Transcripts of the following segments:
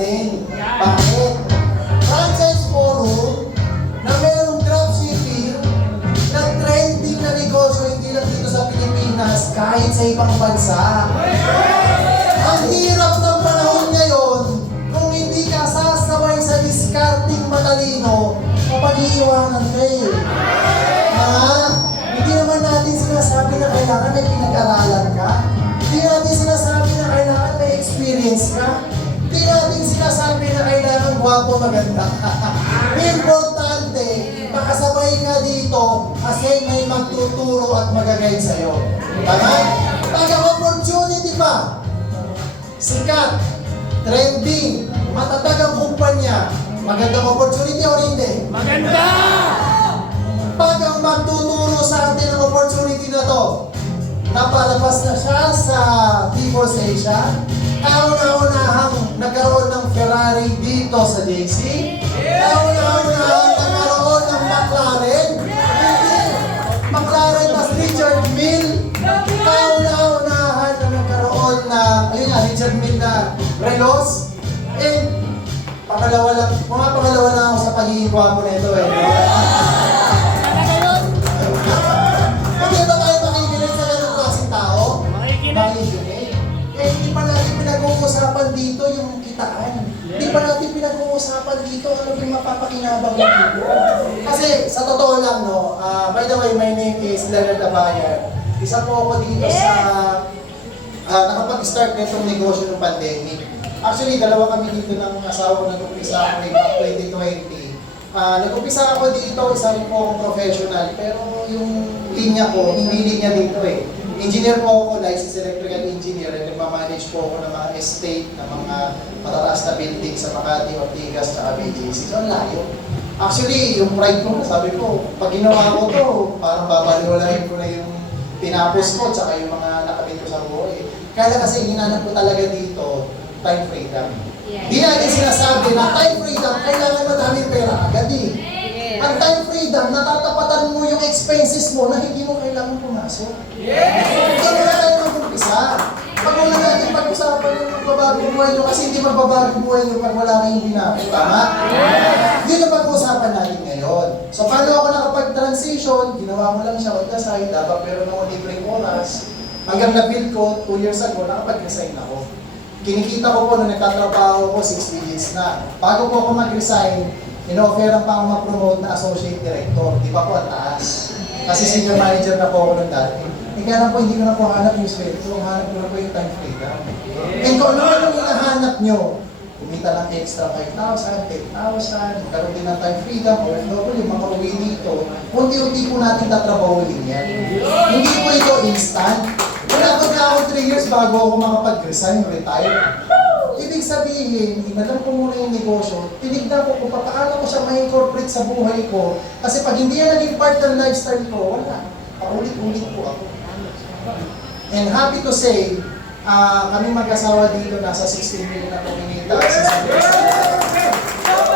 natin. Bakit? Franchise forum na merong dropshipping na trending na negosyo hindi lang dito sa Pilipinas, kahit sa ibang bansa. Ang hirap ng panahon ngayon kung hindi ka sasaway sa discarding matalino, mapag-iiwanan ka eh. Hindi naman natin sinasabi na kailangan may pinag-aralan ka. Hindi natin sinasabi na kailangan may experience ka. Hindi natin sinasabi na kailangan gwapo maganda. Importante, makasabay ka dito kasi may magtuturo at mag-guide sa'yo. Tama? Taga-opportunity pa. Sikat, trending, matatag ang kumpanya. Magandang opportunity o hindi? Maganda! Pag ang magtuturo sa atin ang opportunity na to, napalabas na siya sa Divorce Asia, kauna-unahang nagkaroon ng Ferrari dito sa JC, kauna-unahang nagkaroon ng McLaren, McLaren tas Richard Mille, kauna-unahan na nagkaroon ng, Richard Mille na Relos, and pangalawa lang ako sa pagiging gwapo nito eh. Hindi ba tayo makikinig sa ganun klaseng tao? Makikinig. Hindi pa natin pinag-uusapan dito yung kitaan. Hindi pa natin pinag-uusapan dito ano yung mapapakinabang mo dito. Kasi sa totoo lang, no, by the way, my name is Leonard Abayan. Isa po ako dito sa nakapag-start nitong negosyo ng pandemic. Actually, dalawa kami dito ng asawa ko nag-umpisa ako in 2020. Nag-umpisa ako dito, isa rin po akong professional, pero yung linya ko, hindi linya dito eh. Engineer po ako, licensed electrical engineer, and nagmamanage po ako ng mga estate, ng mga matataas na building sa Makati, Ortigas, at BGC. So, layo. Actually, yung pride ko, sabi ko, pag ginawa ko to, parang babaliwalahin ko na yung tinapos ko, tsaka yung mga nakabit ko sa buhay. Kaya kasi hinanap ko talaga dito, time freedom. Di natin sinasabi na time freedom, kailangan madaming pera agad eh. Ang time freedom, natatapatan mo yung expenses mo na hindi mo kailangan pumasok. Hindi na tayo mag-umpisa. Pag wala natin pag-usapan yung magbabagong buhay nyo kasi hindi magbabagong buhay nyo pag wala kayong ginagawa. Tama? Yun ang pag-uusapan natin ngayon. So paano ako nakapag-transition, ginawa ko lang siya on the side, dapat pero nung libreng oras, hanggang na-build ko 2 years ago, nakapag-resign ako. Kinikita ko po nung nagtatrabaho ko 6 digits na. Bago po ako mag-resign, in-offeran pa ako mag-promote na associate director. Di ba po ang taas? Kasi senior manager na po ako nung dati. Kaya lang po, hindi ko na po hanap yung sweldo. Hanap ko na po yung time freedom. And kung ano yung hinahanap nyo, kumita ng extra 5,000, 10,000, karoon din ng time freedom, or yung mga uwi dito, unti-unti po natin tatrabahuin yan. Hindi po ito instant. Pinagod na ako 3 years bago ako makapag-resign, retire. Ibig sabihin, inalam ko muna yung negosyo, tinignan ko kung paano ko siya ma-incorporate sa buhay ko. Kasi pag hindi yan naging part ng lifestyle ko, wala. Paulit-ulit po ako. And happy to say, kami mag-asawa dito, nasa 16 million na kuminita.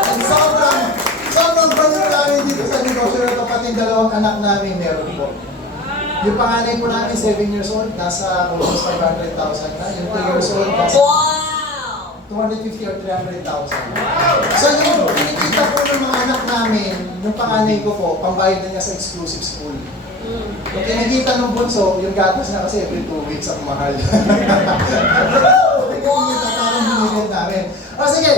And sobrang banyo namin dito sa negosyo na ito, pati yung 2 anak namin meron po. Yung panganay po namin, 7 years old, nasa almost 500,000 na. Yung 2 years old, nasa 250 or 300,000. So yung pinikita po ng mga anak namin, yung panganay ko po, pambayad na niya sa exclusive school. Yung kinikita ng bunso, yung gatas na kasi every 2 weeks ang mahal. O sige,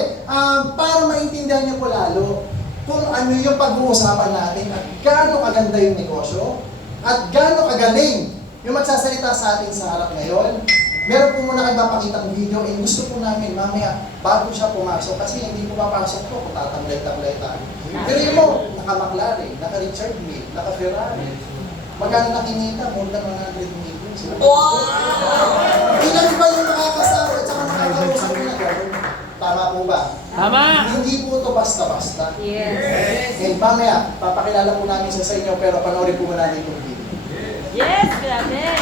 para maintindihan niyo po lalo kung ano yung pag-uusapan natin at gaano kaganda yung negosyo, at gaano kagaling yung magsasalita sa atin sa harap ngayon. Meron po muna kayo mapakita ng video and gusto po namin mamaya bago siya pumasok kasi hindi po papasok po kung tatamlay-tamlay tayo. Pero yun mo, naka-McLaren, naka-Richard Mille, naka-Ferrari. Magkano nakinita? More than 100 million. Wow! Ilan ba yung nakakasama at saka nakakausap na gano'n? Tama po ba? Tama! Hindi po ito basta-basta. Yes. And mamaya, papakilala po namin sa inyo pero panoorin po natin itong video. Yes, grabe.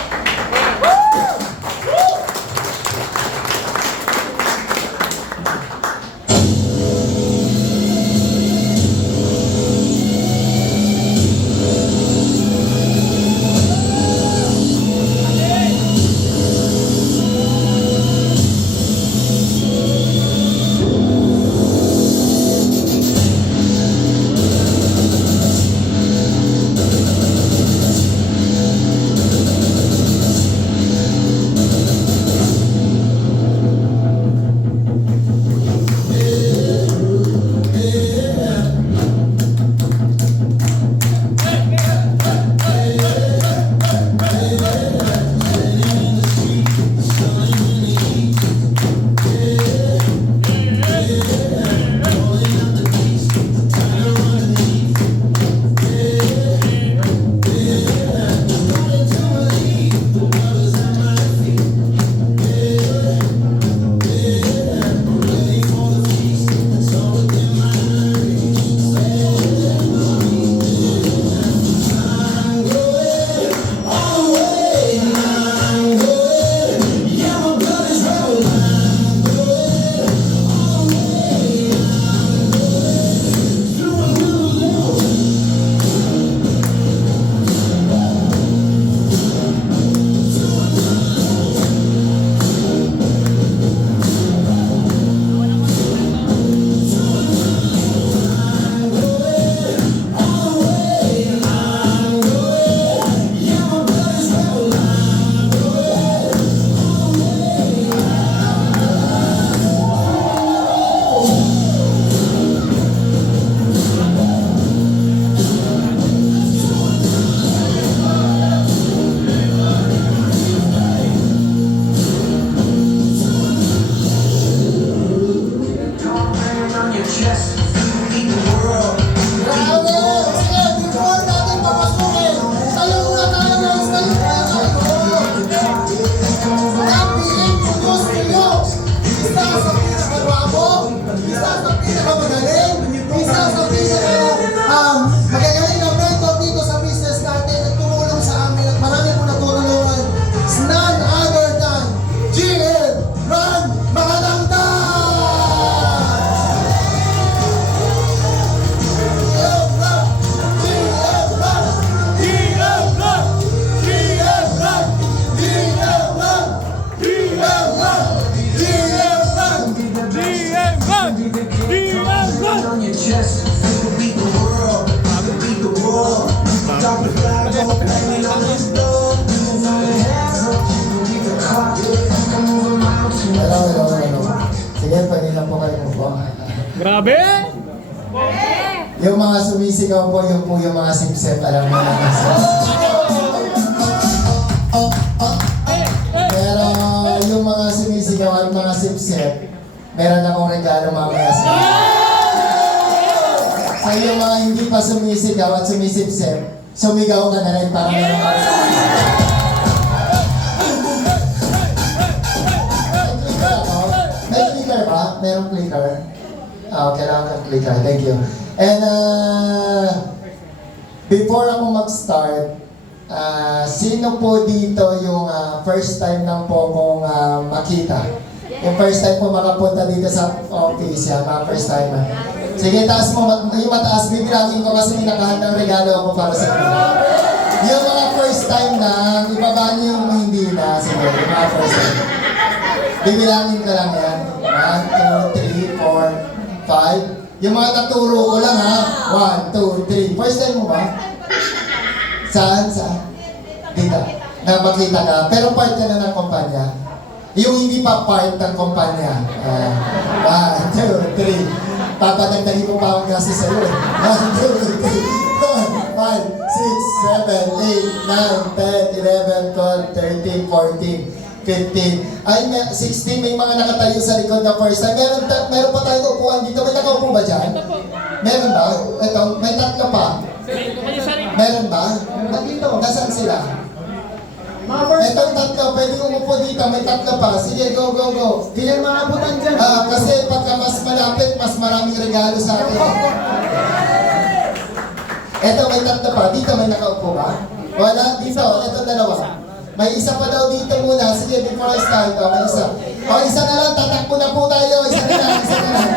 Grabe! Yung mga sumisigaw po, yung mga simsep, alam mo na. Pero yung mga sumisigaw at mga simsep, meron akong regalo mamaya sa inyo. So yung mga hindi pa sumisigaw at sumisipsep, sumigaw ka na rin para meron ako sa inyo. May clicker ako? May clicker ba? Merong clicker? Kailangan ng clicker. Thank you. And before ako mag-start, sino po dito yung first time lang po kong makita? Yung first time po makapunta dito sa office, mga first time. Sige, taas mo, yung mataas, bibilangin ko kasi may nakahandang regalo ako para sa inyo. Yung mga first time na, ibaba niyo yung hindi na, sige, yung mga first time. Bibilangin ka lang yan. 1, 2, 3, 4, 5. Yung mga naturo ko lang ha. 1, 2, 3. First time mo ba? Saan? Dito. Napakita ka. Pero part ka na ng kumpanya. Yung hindi pa part ng kumpanya. 1, 2, 3. Papadagdagin ko pa ang gastos sa'yo eh. 1, 2, 3, 4, 5, 6, 7, 8, 9, 10, 11, 12, 13, 14, 15. Ay, 16, may mga nakatayo sa likod na first time. Meron pa tayong upuan dito. May nakaupo ba dyan? Meron ba? Ito, may tatlo pa. Meron ba? Dito, nasaan sila? Mga first Itong tatlo, pwede umupo dito. May tatlo pa. Sige, go, go, go. Ilan mga abutan dyan? Kasi pagka mas malapit, mas maraming regalo sa akin. Ito, may tatlo pa. Dito, may nakaupo ba? Wala. Dito, ito dalawa. May isa pa daw dito muna. Sige, before I start, may isa. Isa na lang, tatakbo na po tayo. Isa na lang, isa na lang.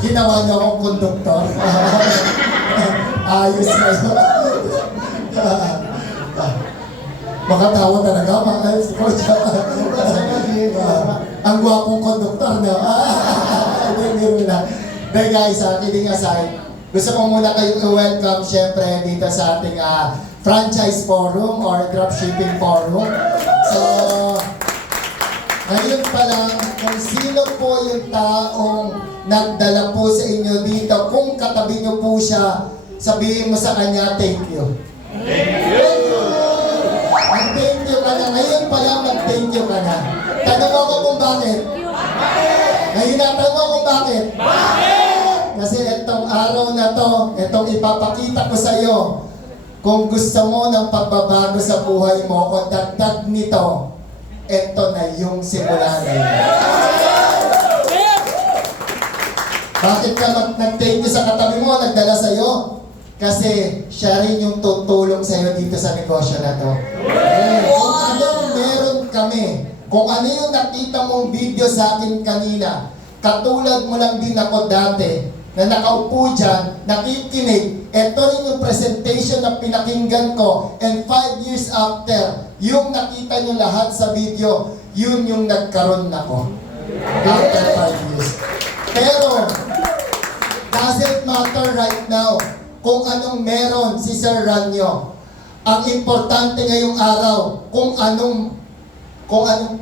Ginawa niyo akong konduktor. Ayos kayo. Makatawa talaga, mga coach. Ang gwapong konduktor na. Hindi na. Then guys, kidding aside, gusto ko muna kayo i-welcome syempre dito sa ating franchise forum or dropshipping forum. So, ngayon pa lang, kung sino po yung taong nagdala po sa inyo dito, kung katabi nyo po siya, sabihin mo sa kanya, thank you. Thank you! Mag-thank you ka na. Ngayon pa lang, mag-thank you ka na. Tanong ako kung bakit. Ngayon na, tanong ako kung bakit. Kasi itong araw na to, itong ipapakita ko sa iyo, kung gusto mo ng pagbabago sa buhay mo o dagdag nito, ito na yung simula na yun. Bakit ka nag-thank you sa katabi mo, nagdala sa iyo? Kasi siya rin yung tutulong sa iyo dito sa negosyo na to. Kung anong meron kami, kung ano yung nakita mong video sa akin kanina, katulad mo lang din ako dati, na nakaupo dyan, nakikinig, ito rin yung presentation na pinakinggan ko, and 5 years after, yung nakita nyo lahat sa video, yun yung nagkaroon ako. After 5 years. Pero, doesn't matter right now kung anong meron si Sir Ranyo. Ang importante ngayong araw, kung anong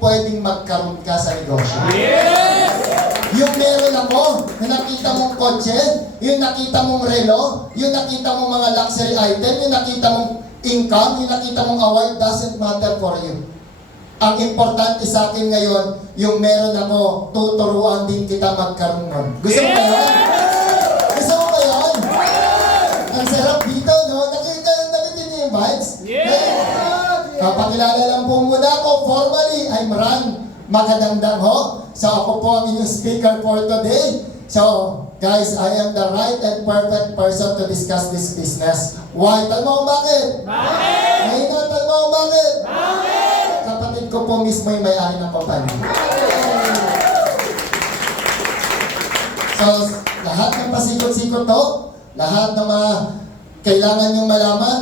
pwedeng magkaroon ka sa negosyo. Yung meron ako, na nakita mong kotse, yung nakita mong relo, yung nakita mong mga luxury item, yung nakita mong income, yung nakita mong award, doesn't matter for you. Ang importante sa akin ngayon, yung meron ako, tuturuan din kita magkaroon nun. Gusto mo ba yun? Gusto mo ba yun? Ang sarap dito, no? Nakita niyo yung vibes? Kapakilala lang po muna ako, formally, I'm Ran Makadangdang ho. So ako po ang inyong speaker for today. So, guys, I am the right and perfect person to discuss this business. Why? Tanong mo kung bakit? Bakit? Ngayon na, tanong mo kung bakit? Bakit? Kapatid ko po mismo yung may-ari ng kumpanya. So, lahat ng pasikot-sikot to, lahat ng mga kailangan nyong malaman,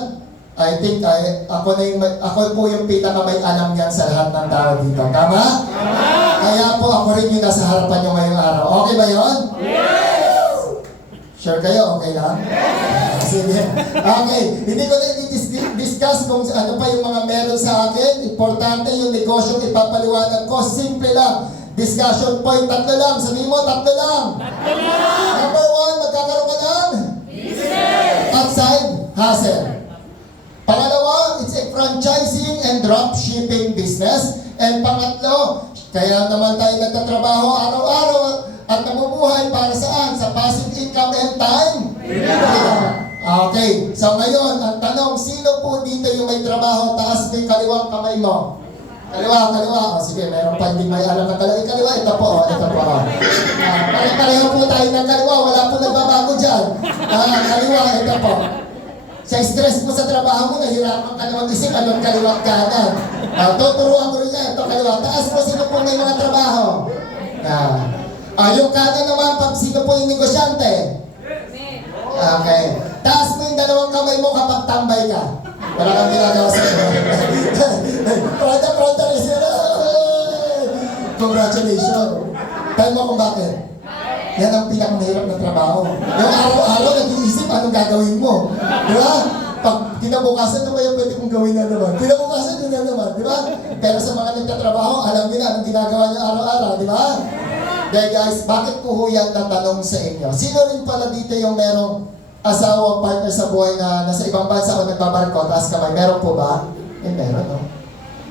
I think ako po yung pinaka-may-alam yan sa lahat ng tao dito. Tama? Tama! Kaya po ako rin yung nasa harapan nyo ngayong araw. Okay ba yun? Yes! Sure kayo? Okay lang? Yes! Sige. Okay. Hindi ko na i-discuss i-discuss kung ano pa yung mga meron sa akin. Importante yung negosyo ipapaliwanag ko. Simple lang. Discussion point, 3 lang. Sabihin mo, 3 lang. Number 1, magkakaroon ka ng outside hustle. Pangalawa, it's a franchising and dropshipping business. And pangatlo, kaya naman tayo nagtatrabaho araw-araw at nabubuhay para saan? Sa passive income and time. Okay, so ngayon, ang tanong, sino po dito yung may trabaho? Taas mo yung kaliwang kamay mo. Kaliwa. O sige, meron pa hindi may alam ng kaliwa. Ito po, ito po. Pareho po tayo ng kaliwa, wala po nagbabago dyan. Kaliwa, ito po. Sa stress mo sa trabaho mo, nahirapan ka naman isip, anong kaliwa kanan. Tuturuan ko rin yan, ito kaliwa. Taas mo, sino po may mga trabaho? Yung kanan naman, pag sino po yung negosyante? Okay. Taas mo yung dalawang kamay mo kapag tambay ka. Wala kang ginagawa sa iyo. Pronto rin sila. Congratulations. Tayo mo kung bakit. Yan ang pinakamahirap na trabaho. Yung araw-araw, nag-iisip anong gagawin mo. Di ba? Pag kinabukasan, ano ba yung pwede kong gawin na naman? Kinabukasan, yun na naman. Di ba? Pero sa mga nagtatrabaho, alam niyo na anong ginagawa niyo araw-araw. Di ba? Kaya guys, bakit ko ho yan natanong sa inyo? Sino rin pala dito yung merong asawa, partner sa buhay na nasa ibang bansa o nagbabarko, taas kamay? Meron po ba? Meron, no?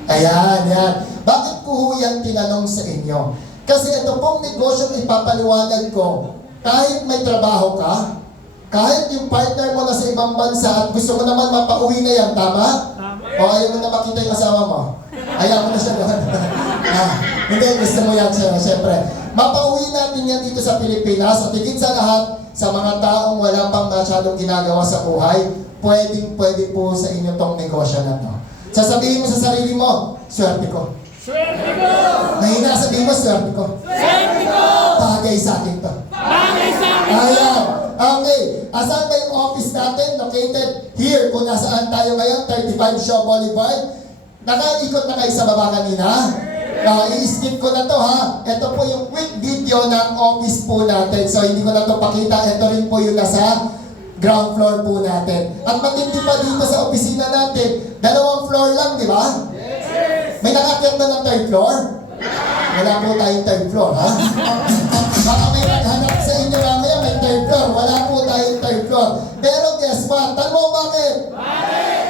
Ayan, yan. Bakit ko ho yan tinanong sa inyo? Kasi ito pong negosyo ipapaliwanag ko, kahit may trabaho ka, kahit yung partner mo nasa ibang bansa at gusto mo naman mapauwi na yan, tama? O ayaw mo na makita yung asawa mo? Ayaw mo na siya doon. Hindi, gusto mo yan siya, syempre. Mapauwi natin yan dito sa Pilipinas at higit sa lahat, sa mga taong wala pang masyadong ginagawa sa buhay, pwede po sa inyo tong negosyo na to. Sasabihin mo sa sarili mo, swerte ko. Swerte ko! Mahina sabihin mo, swerte ko. Swerte ko! Bagay sa akin to. Bagay sa akin! Ayan. Okay. Asan ba yung office natin? Located here. Kung nasaan tayo ngayon, 35 Shaw Boulevard. Nakaikot na kayo sa baba kanina? I-skip ko na to ha. Ito po yung quick video ng office po natin. So hindi ko na to pakita. Ito rin po yung nasa ground floor po natin. At matindi pa dito sa opisina natin, 2 floor lang, di ba? May nakakyat na ng 3rd floor? Wala po tayong 3rd floor, ha? Baka may naghanap sa inyo mamaya, may 3rd floor. Wala po tayong 3rd floor. Pero guess what? Tanong mo bakit?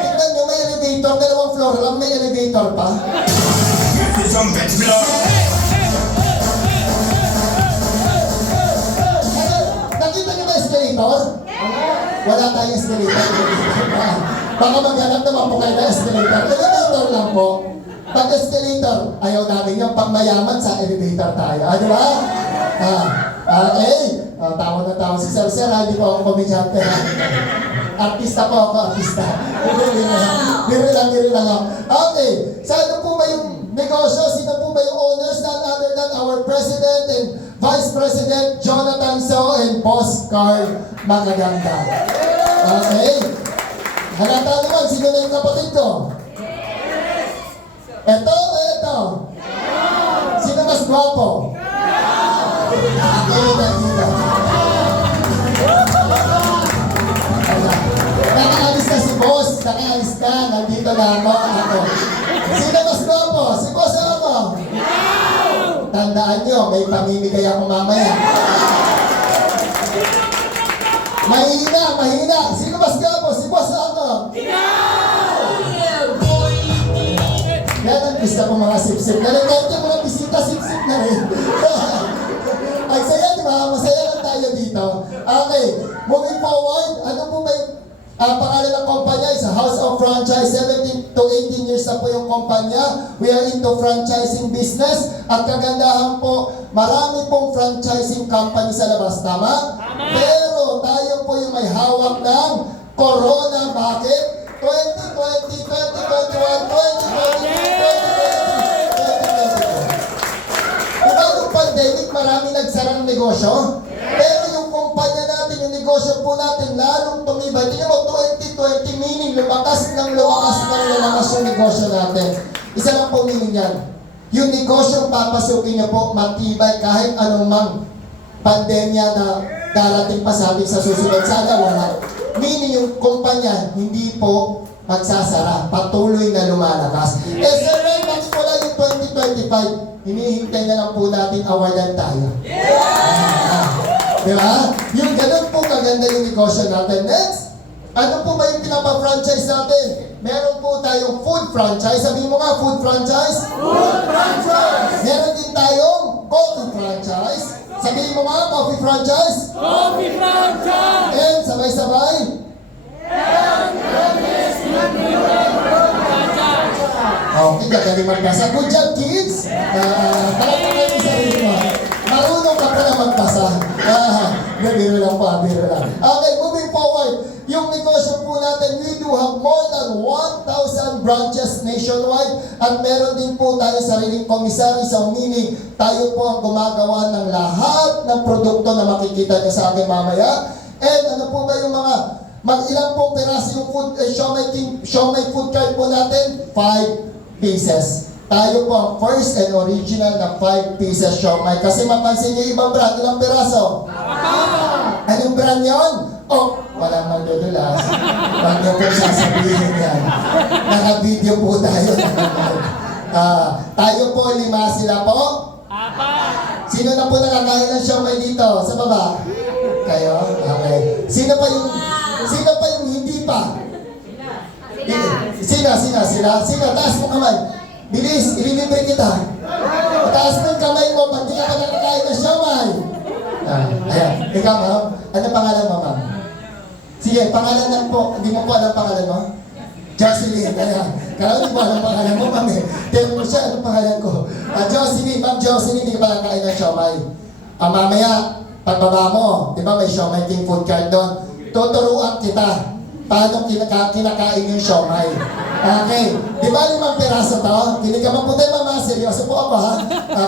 Tignan nyo, may elevator, 2 floor lang, may elevator pa. Nakita nyo ba escalator? Wala tayong escalator. Baka maghanap naman po kayo na escalator. Elevator lang po. Pag escalator, ayaw namin yung pag mayaman sa elevator tayo. Di ba? Okay. Tawa na tawa si Sir. Sir, hindi po ako komedyante. Artista po ako, artista. Biro lang ako. Okay. Sa ano po ba yung negosyo? Sino po ba yung owners? None other than our President and Vice President Jonathan So and Boss Carl Magaganda. Okay. Halata naman, sino na yung kapatid ko? Ito. Sino mas gwapo? Ako na dito. Nakaalis na si Boss. Nakaalis na. Nandito na ako. Sino mas gwapo? Si Boss ako. Tandaan nyo, may pamimigay ako mamaya. Mahina. Sino mas gwapo? Si Boss ako. Yan ang gusto ko mga sip-sip na rin. Kahit yung mga bisita, sip-sip na rin. Ang saya, di ba? Masaya lang tayo dito. Okay, moving forward, ano po ba yung pangalan ng kumpanya? Is House of Franchise. 17 to 18 years na po yung kumpanya. We are into franchising business. At kagandahan po, marami pong franchising company sa labas. Tama? Pero tayo po yung may hawak ng Corona. Bakit? 2020, 2021, 2022, 2023. Diba nung pandemic, marami nagsarang negosyo? Pero yung kumpanya natin, yung negosyo po natin, lalong tumibay. Tingnan mo, 2020 meaning, lumakas ng lumakas yung negosyo natin. Isa lang po meaning yan. Yung negosyo papasukin niyo po, matibay kahit anumang pandemya na darating pa sa atin sa susunod. Sana wala. Meaning yung kumpanya, hindi po magsasara. Patuloy na lumalakas. Eh, Sir Ray, bakit wala yung 2025? Hinihintay na lang po natin awardan tayo. Di ba? Yung ganun po kaganda yung negosyo natin. Next, ano po ba yung pinapa-franchise natin? Meron po tayong food franchise. Sabihin mo nga, food franchise. Food franchise! Meron din tayong coffee franchise. Sabihin mo nga, coffee franchise. Coffee franchise! And sabay-sabay. Okay, gagaling magbasa. Good job, kids! Talagang kayo sa sarili mo. Marunong ka pala magbasa. Biro lang po, biro lang. Okay, moving forward. Yung negosyo po natin, we do have more than 1,000 branches nationwide at meron din po tayo sariling komisary. So meaning, tayo po ang gumagawa ng lahat ng produkto na makikita niyo sa akin mamaya. And ano po ba yung mga mag-ilang pong peraso yung food, Siomai food cart po natin? 5 pieces. Tayo po ang first and original na 5 pieces siomai. Kasi mapansin niyo ibang brand, ilang peraso? Anong brand yun? Oh, walang magdudulas. Huwag niyo po sasabihin yan. Naka-video po tayo. Tayo po 5, sila po? Sino na po nakakain ng siomai dito? Sa baba? Kayo? Okay. Sino pa yung hindi pa? Sino? Taas mo kamay. Bilis, ililibre kita. Taas mo yung kamay mo pag di ka pa nakakain ng siomai. Ayan. Ikaw, ma'am. Ano pangalan mo, ma'am? Sige, pangalan lang po. Hindi mo po alam pangalan mo? Jocelyn. Ayan. Kaya hindi mo alam pangalan mo, ma'am. Tell mo siya, anong pangalan ko? Jocelyn. Ma'am Jocelyn, hindi ka pa nakakain ng siomai. Mamaya, pagbaba mo, di ba may Siomai King food cart doon? Tuturuan kita paano kinakain yung siomai. Okay. Di ba 5 peraso to? Kinig ka maputi, mama. Seryoso po ako, ha?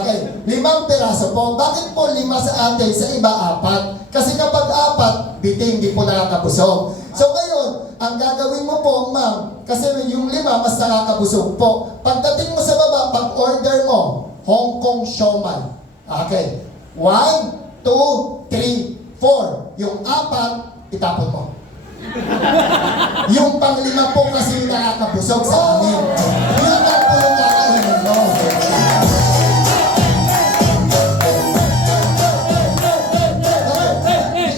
Okay. 5 peraso po. Bakit po 5 sa atin? Sa iba, 4. Kasi kapag 4, biting, di po nakakabusog. So ngayon, ang gagawin mo po, ma'am, kasi yung 5, mas nakakabusog po. Pagdating mo sa baba, pag-order mo, Hong Kong siomai. Okay. 1, 2, 3, 4. Yung 4, itapon mo. Yung pang-5 po kasi yung nakakabusog sa amin. Yun lang po yung kakainin mo.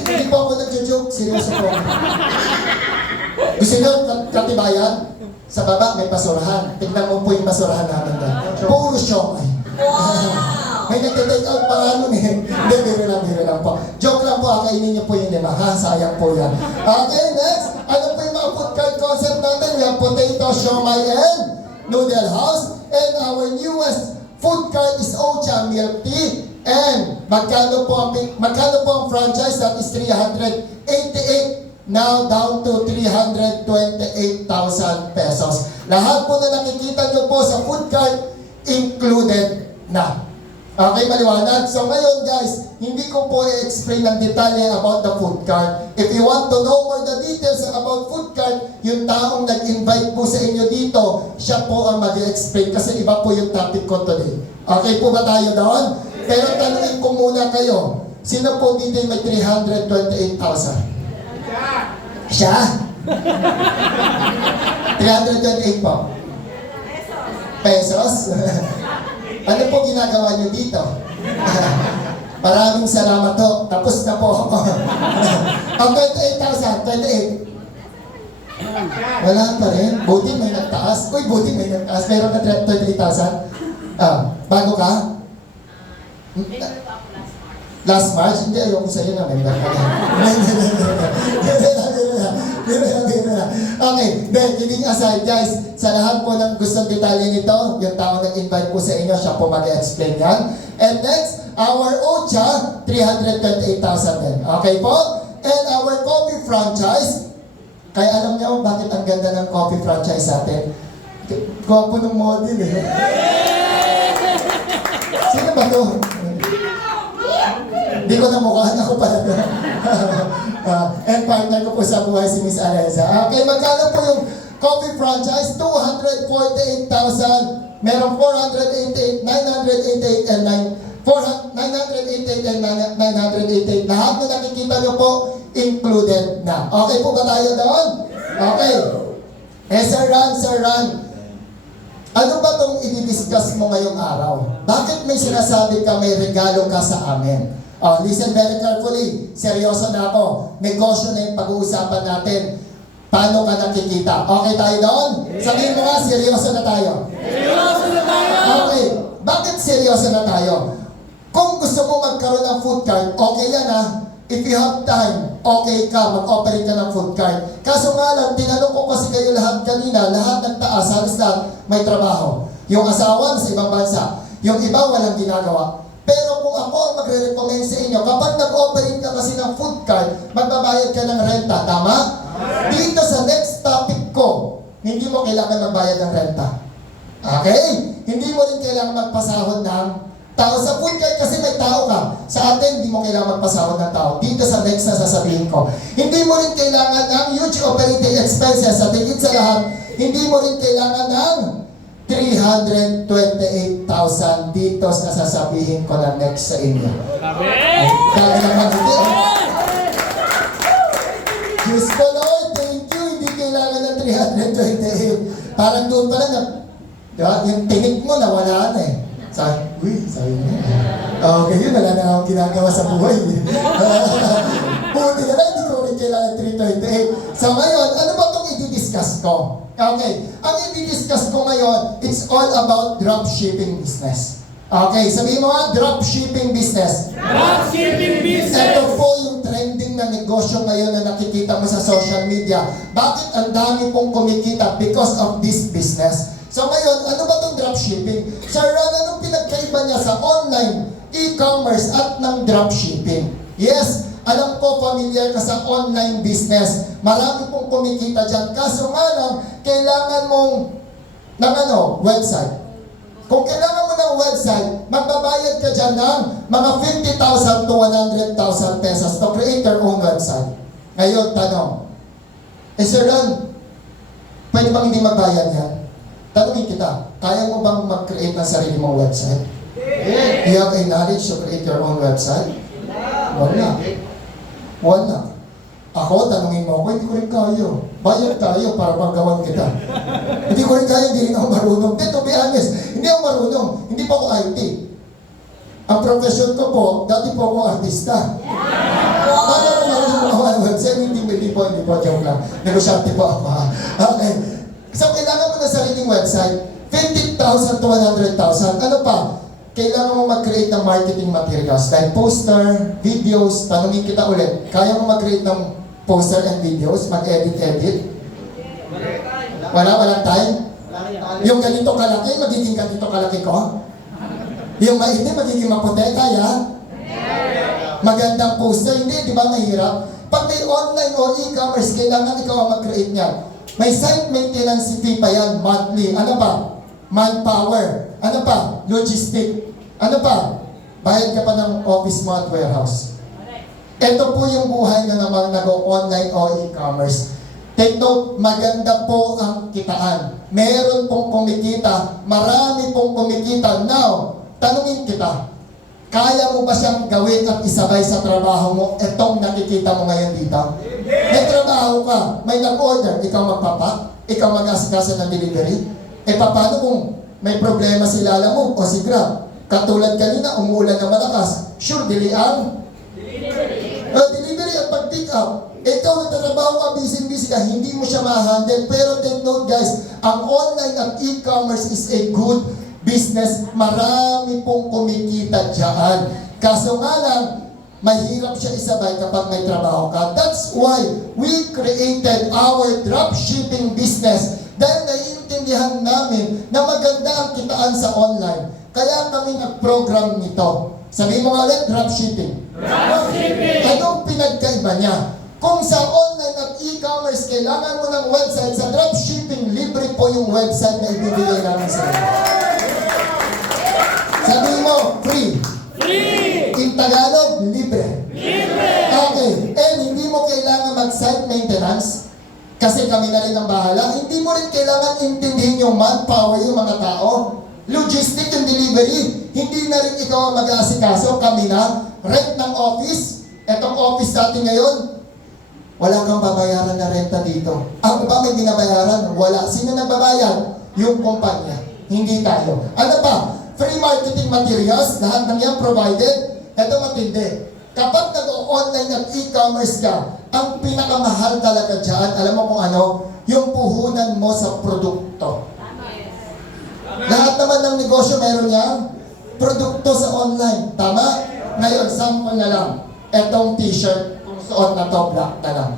Hindi po ako nag-joke. Seryoso po. Gusto nyo katibayan? Sa baba may basurahan. Tignan mo po yung basurahan namin doon. Puro siomai. May nagte-take out pa nga nun eh. Hindi, biro lang po. Joke lang po, kainin niyo po yung 5, ha? Sayang po yan. Okay, next. Ano po yung mga food cart concept natin? We have potato, siomai, and noodle house. And our newest food cart is Ocha milk tea. And magkano po ang franchise? That is 388. Now down to 328,000 pesos. Lahat po na nakikita nyo po sa food cart, included na. Okay, maliwanag? So ngayon guys, hindi ko po i-explain ng detalye about the food cart. If you want to know more the details about food cart, yung taong nag-invite po sa inyo dito, siya po ang mag-explain kasi iba po yung topic ko today. Okay po ba tayo doon? Pero tanungin ko muna kayo, sino po dito yung may 328,000? Siya? 328 po. Pesos? Ano po ginagawa niyo dito? Maraming salamat to. Tapos na po ako. Ang 28,000, 28. Wala pa rin. Buti may nagtaas. Uy, buti may nagtaas. Meron ka 28,000? Bago ka? Last March? Hindi, ayoko sa'yo na. Member ka na. Okay, then, kidding aside guys, sa lahat po ng gustong detalye nito, yung tao nag-invite po sa inyo, siya po mag-explain yan. And next, our Ocha, 328,000 din. Okay po? And our coffee franchise, kaya alam niyo bakit ang ganda ng coffee franchise natin? Gwapo ng model eh. Sino ba to? Hindi ko na mukhaan ako pala to. And partner ko po sa buhay si Miss Aleza. Okay, magkano po yung coffee franchise? 248,000. Merong 488, 988, and 988 and 988. Lahat na nakikita nyo po, included na. Okay po ba tayo doon? Okay. Sir Ran, ano ba itong i-discuss mo ngayong araw? Bakit may sinasabi ka may regalo ka sa amin? Oh, listen very carefully. Seryoso na ako. Negosyo na yung pag-uusapan natin. Paano ka nakikita? Okay tayo doon? Sabihin mo nga, seryoso na tayo. Seryoso na tayo! Okay. Bakit seryoso na tayo? Kung gusto mo magkaroon ng food cart, okay yan ha. If you have time, okay ka, mag-operate ka ng food cart. Kaso nga lang, tinanong ko kasi kayo lahat kanina, lahat ng taas, halos lahat may trabaho. Yung asawa sa ibang bansa, yung iba walang ginagawa. Pero kung ako ang magre-recommend sa inyo, kapag nag-operate ka kasi ng food cart, magbabayad ka ng renta, tama? Dito sa next topic ko, hindi mo kailangan magbayad ng renta. Okay? Hindi mo rin kailangan magpasahod ng tao sa food cart kasi may tao ka. Sa atin, hindi mo kailangan magpasahod ng tao. Dito sa next na sasabihin ko. Hindi mo rin kailangan ng huge operating expenses. At higit sa lahat, hindi mo rin kailangan ng 328,000 dito sa sasabihin ko na next sa inyo. Dahil naman hindi. Diyos ko Lord, thank you. Hindi kailangan ng 328. Parang doon pala na, diba? Yung tinik mo nawala na eh. Sabi mo. Okay, yun, wala na akong ginagawa sa buhay. Buti na lang, hindi ko rin kailangan 328. So ngayon, ano ba itong i-discuss ko? Okay, ang i-discuss ko ngayon, it's all about dropshipping business. Okay, sabihin mo nga, dropshipping business. Dropshipping business! Ito po yung trending na negosyo ngayon na nakikita mo sa social media. Bakit ang dami pong kumikita? Because of this business. So ngayon, ano ba itong dropshipping? Sir Ron, anong pinagkaiba niya sa online, e-commerce at ng dropshipping? Yes, alam ko familiar ka sa online business. Marami pong kumikita dyan. Kaso nga lang, kailangan mong ng website. Kung kailangan mo ng website, magbabayad ka dyan ng mga 50,000 to 100,000 pesos to create your own website. Ngayon, tanong. Sir Ron, pwede bang hindi magbayad yan? Tanungin kita, kaya mo bang mag-create ng sarili mong website? You have a knowledge to create your own website? Wala. Wala. Ako, tanungin mo ako, hindi ko rin kaya. Bayad tayo para magawan kita. Hindi ko rin kaya, hindi rin ako marunong. To be honest, hindi ako marunong. Hindi po ako IT. Ang profession ko po, dati po ako artista. Paano ako marunong magawa ng website? Hindi po, joke lang. Negosyante po ako. Okay. So, kailangan mo na sariling website, 50,000 to 100,000. Ano pa? Kailangan mo mag-create ng marketing materials like poster, videos. Tanungin kita ulit, kaya mo mag-create ng poster and videos? Mag-edit? Walang time? Yung ganito kalaki, magiging ganito kalaki ko? Yung maitim, magiging maputi, kaya? Magandang poster, hindi, di ba mahirap? Pag may online o e-commerce, kailangan ikaw ang mag-create niyan. May site maintenance fee pa yan, monthly. Ano pa? Manpower. Ano pa? Logistic. Ano pa? Bayad ka pa ng office mo at warehouse. Ito po yung buhay na naman nag-online o e-commerce. Take note, maganda po ang kitaan. Meron pong kumikita, marami pong kumikita. Now, tanungin kita, kaya mo ba siyang gawin at isabay sa trabaho mo itong nakikita mo ngayon dito? May trabaho ka, may nag-order, ikaw magpapak, ikaw mag-asikasa ng delivery. Paano kung may problema si Lala mo o si Grab? Katulad kanina, umuulan na malakas. Sure, delivery at pag-pick up. Ikaw nagtatrabaho ka, busy ka, hindi mo siya ma-handle. Pero take note guys, ang online at e-commerce is a good business. Marami pong kumikita dyan. Kaso nga lang, mahirap siya isabay kapag may trabaho ka. That's why we created our dropshipping business. Dahil naiintindihan namin na maganda ang kitaan sa online. Kaya kami nag-program nito. Sabihin mo nga ulit, dropshipping. Dropshipping! Anong pinagkaiba niya? Kung sa online at e-commerce, kailangan mo ng website. Sa dropshipping, libre po yung website na ibibigay namin sa inyo. Sabihin mo, free. Free! In Tagalog, libre. Libre! Okay. And hindi mo kailangan mag-site maintenance kasi kami na rin ang bahala. Hindi mo rin kailangan intindihin yung manpower, yung mga tao. Logistic yung delivery. Hindi na rin ikaw ang mag-aasikaso. Kami na. Rent ng office. Etong office natin ngayon, wala kang babayaran na renta dito. Ang ba may binabayaran? Wala. Sino nagbabayad? Yung kumpanya. Hindi tayo. Ano pa? Free marketing materials, lahat ng yan provided. Ito matindi. Kapag nag-online at e-commerce ka, ang pinakamahal talaga dyan, alam mo kung ano? Yung puhunan mo sa produkto. Lahat naman ng negosyo meron yan. Produkto sa online. Tama? Ngayon, sample na lang. Etong t-shirt, kung suot na to, black na lang.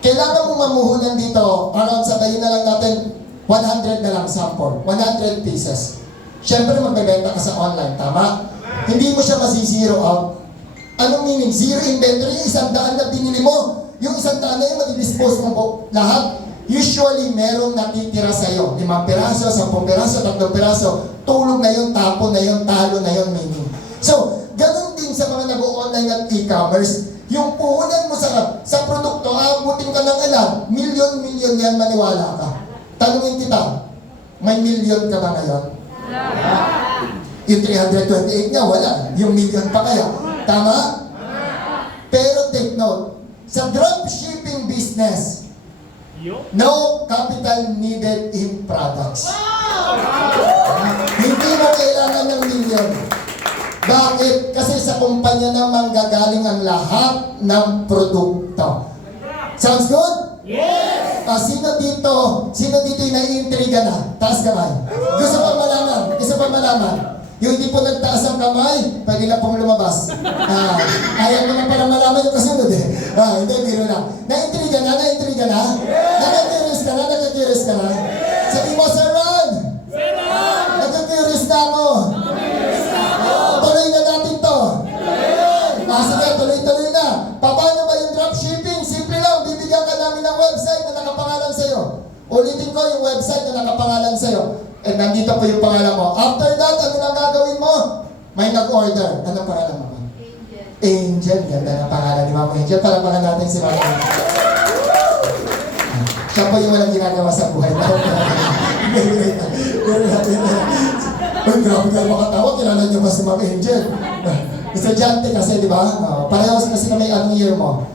Kailangan mo mamuhunan dito, around sabayin na lang natin, 100 na lang sample. 100 pieces. Siyempre, magbebenta ka sa online. Tama? Hindi mo siya masisiro out. Anong meaning? Zero inventory, 100 na binili mo. Yung 100 na yun, madidispose mo lahat. Usually, merong natitira sa'yo. 5 piraso, 10 piraso, 3 piraso. Tulog na yun, tapon na yun, talo na yun, meaning. So, ganun din sa mga nag-online at e-commerce. Yung puhunan mo sa produkto, abutin ka ng ilan, milyon yan, maniwala ka. Tanungin kita, may milyon ka ba ngayon? Yung 328 niya, wala. Yung milyon pa kaya. Tama? Pero take note, sa dropshipping business, no capital needed in products. Hindi mo kailangan ng milyon. Bakit? Kasi sa kumpanya na manggagaling ang lahat ng produkto. Sounds good? Yes! Sino dito yung naiintriga na? Taas kamay. Gusto pa malaman? Yung hindi po nagtaas ang kamay, pwede na pong lumabas. Ayaw naman para malaman yung kasunod eh. Hindi, biro na. Naiintriga na? Nagka-curious ka na? Sabi mo, Sir Ron! Nagka-curious na ako! Tuloy na natin to! Sige, tuloy na. Paano ba yung dropshipping? Simple lang, bibigyan ka namin ng website na nakapangalan sa'yo. Ulitin ko yung website na nakapangalan sa'yo. And nandito po yung pangalan mo. After that, ano lang gagawin mo? May nag-order. Ano pangalan mo? Angel. Ganda na pangalan ni Mama Angel. Palapakan natin si Mama Angel. Siya po yung walang ginagawa sa buhay. Uy, grabe kayo makatawa. Kilala niyo ba si Mama Angel? Estudyante kasi, di ba? Pareho kasi kami anong year mo?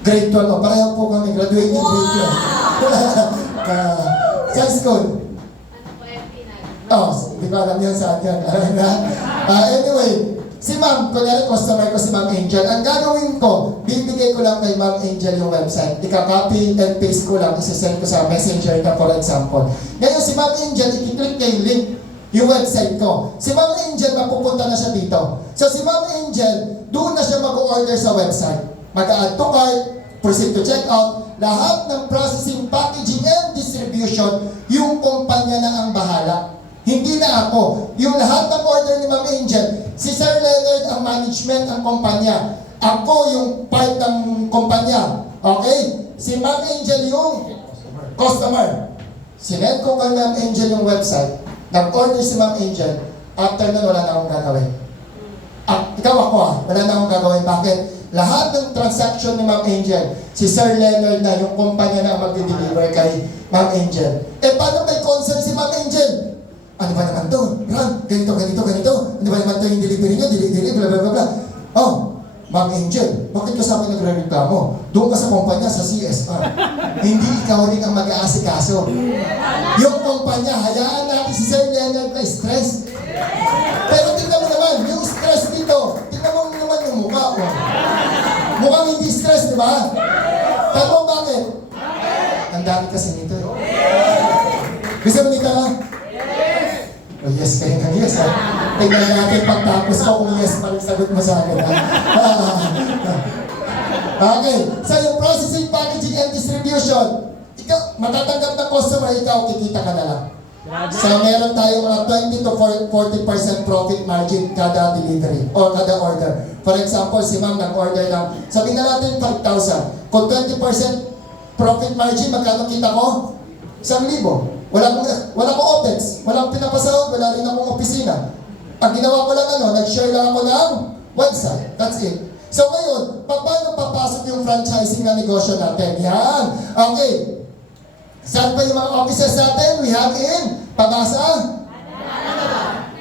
Grade 12. Pareho po kami. Graduating grade 12. Sa school? Di ba alam niyo saan yan? Anyway, si Ma'am, kunyari customer ko si Ma'am Angel, ang gagawin ko, bibigay ko lang kay Ma'am Angel yung website. Ika-copy and paste ko lang, isasend ko sa messenger ka for example. Ngayon si Ma'am Angel, i-click niya yung link, yung website ko. Si Ma'am Angel, mapupunta na siya dito. So si Ma'am Angel, doon na siya mag-order sa website. Mag-add to cart, proceed to checkout, lahat ng processing, packaging, and distribution, yung kumpanya na ang bahala. Hindi na ako. Yung lahat ng order ni Ma'am Angel, si Sir Leonard ang management ng kumpanya. Ako yung part ng kumpanya. Okay? Si Ma'am Angel yung customer. Sinend ko kay Ma'am Angel yung website. Nag-order si Ma'am Angel. After nun, wala na akong gagawin. Ikaw ako wala na akong gagawin. Bakit? Lahat ng transaction ni Ma'am Angel, si Sir Leonard na yung kumpanya na mag-deliver kay Ma'am Angel. Paano may concern si Ma'am Angel? Ano ba naman to? Ron, ganito. Ano ba naman to yung delivery niya? Delivery, bla bla bla. Ma'am Angel, bakit ka sa akin nagre-reklamo? Doon ka sa kumpanya, sa CSR. Hindi ikaw rin ang mag-aasikaso. Yung kumpanya, hayaan natin si Sir Leonard na stress. Pero tingnan mo naman, yung stress dito, tingnan mo naman yung mukha ko. Mukhang hindi stress, di ba? Tanong bakit? Ang dami kasi nito. Gusto mo nito ha? Oh yes, kayo ng yes ha. Tingnan natin pagtapos ko kung yes pa rin sagot mo sa akin ha. Okay, so yung processing, packaging, and distribution, ikaw, matatanggap ng customer, ikaw, kikita ka na lang. So meron tayo mga 20 to 40% profit margin kada delivery or kada order. For example, si Ma'am nag-order ng, sabihin na natin 5,000. Kung 20% profit margin, magkano kita ko? 1,000. Wala ko OPEX, wala akong pinapasahod, wala rin akong opisina. Ang ginawa ko lang nag-share lang ako ng website. That's it. So ngayon, paano papasok yung franchising na negosyo natin? Yan. Okay. Saan pa yung mga offices natin? We have in Pabasa,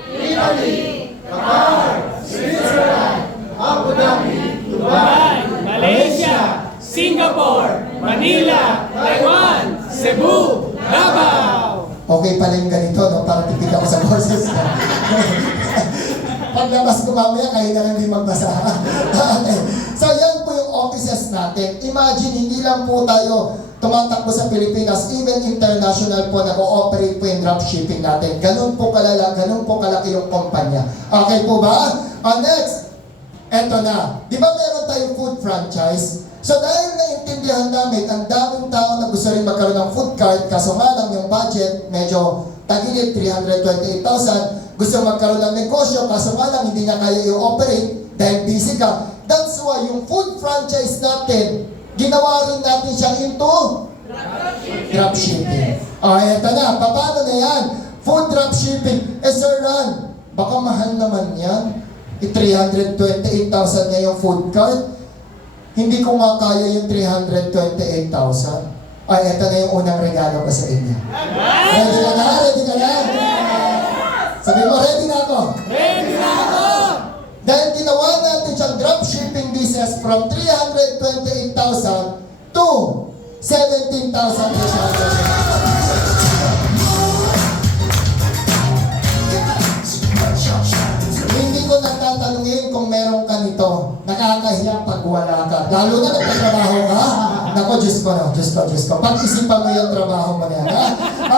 Italy, Qatar, Switzerland, Abu Dhabi, Dubai, Singapore, Manila, Taiwan, Cebu, Davao. Okay pala yung ganito, no? Para tipid ako sa courses ko. Paglabas ko mamaya, kaya na hindi magbasa. Okay. So, yan po yung offices natin. Imagine, hindi lang po tayo tumatakbo sa Pilipinas, even international po, nag-ooperate po yung dropshipping natin. Ganun po kalala, ganun po kalaki yung kumpanya. Okay po ba? Next, eto na. Di ba meron tayong food franchise? So dahil naintindihan namin, ang daming tao na gusto rin magkaroon ng food cart, kaso nga lang yung budget, medyo tagilid, 328,000, gusto magkaroon ng negosyo, kaso nga lang hindi niya kaya i-operate dahil busy ka. That's why yung food franchise natin, ginawa rin natin siya into dropshipping. Eto na, paano na yan? Food dropshipping. Sir Ron, baka mahal naman yan. 328,000 niya yung food cart. Hindi ko nga kaya yung 328,000. Eto na yung unang regalo ko sa inyo. Ready ka na? Ready ka na? Sabi mo, ready na ako. Ready na ako! Dahil ginawa natin siyang dropshipping business from 328,000 to 17,800. Hindi ko natatanungin kung meron ka nito. Nakakahiya pag wala ka. Lalo na nagtatrabaho ka. Nako, Diyos ko na, Diyos ko, Diyos ko. Pag-isipan mo yung trabaho mo na yan, ha?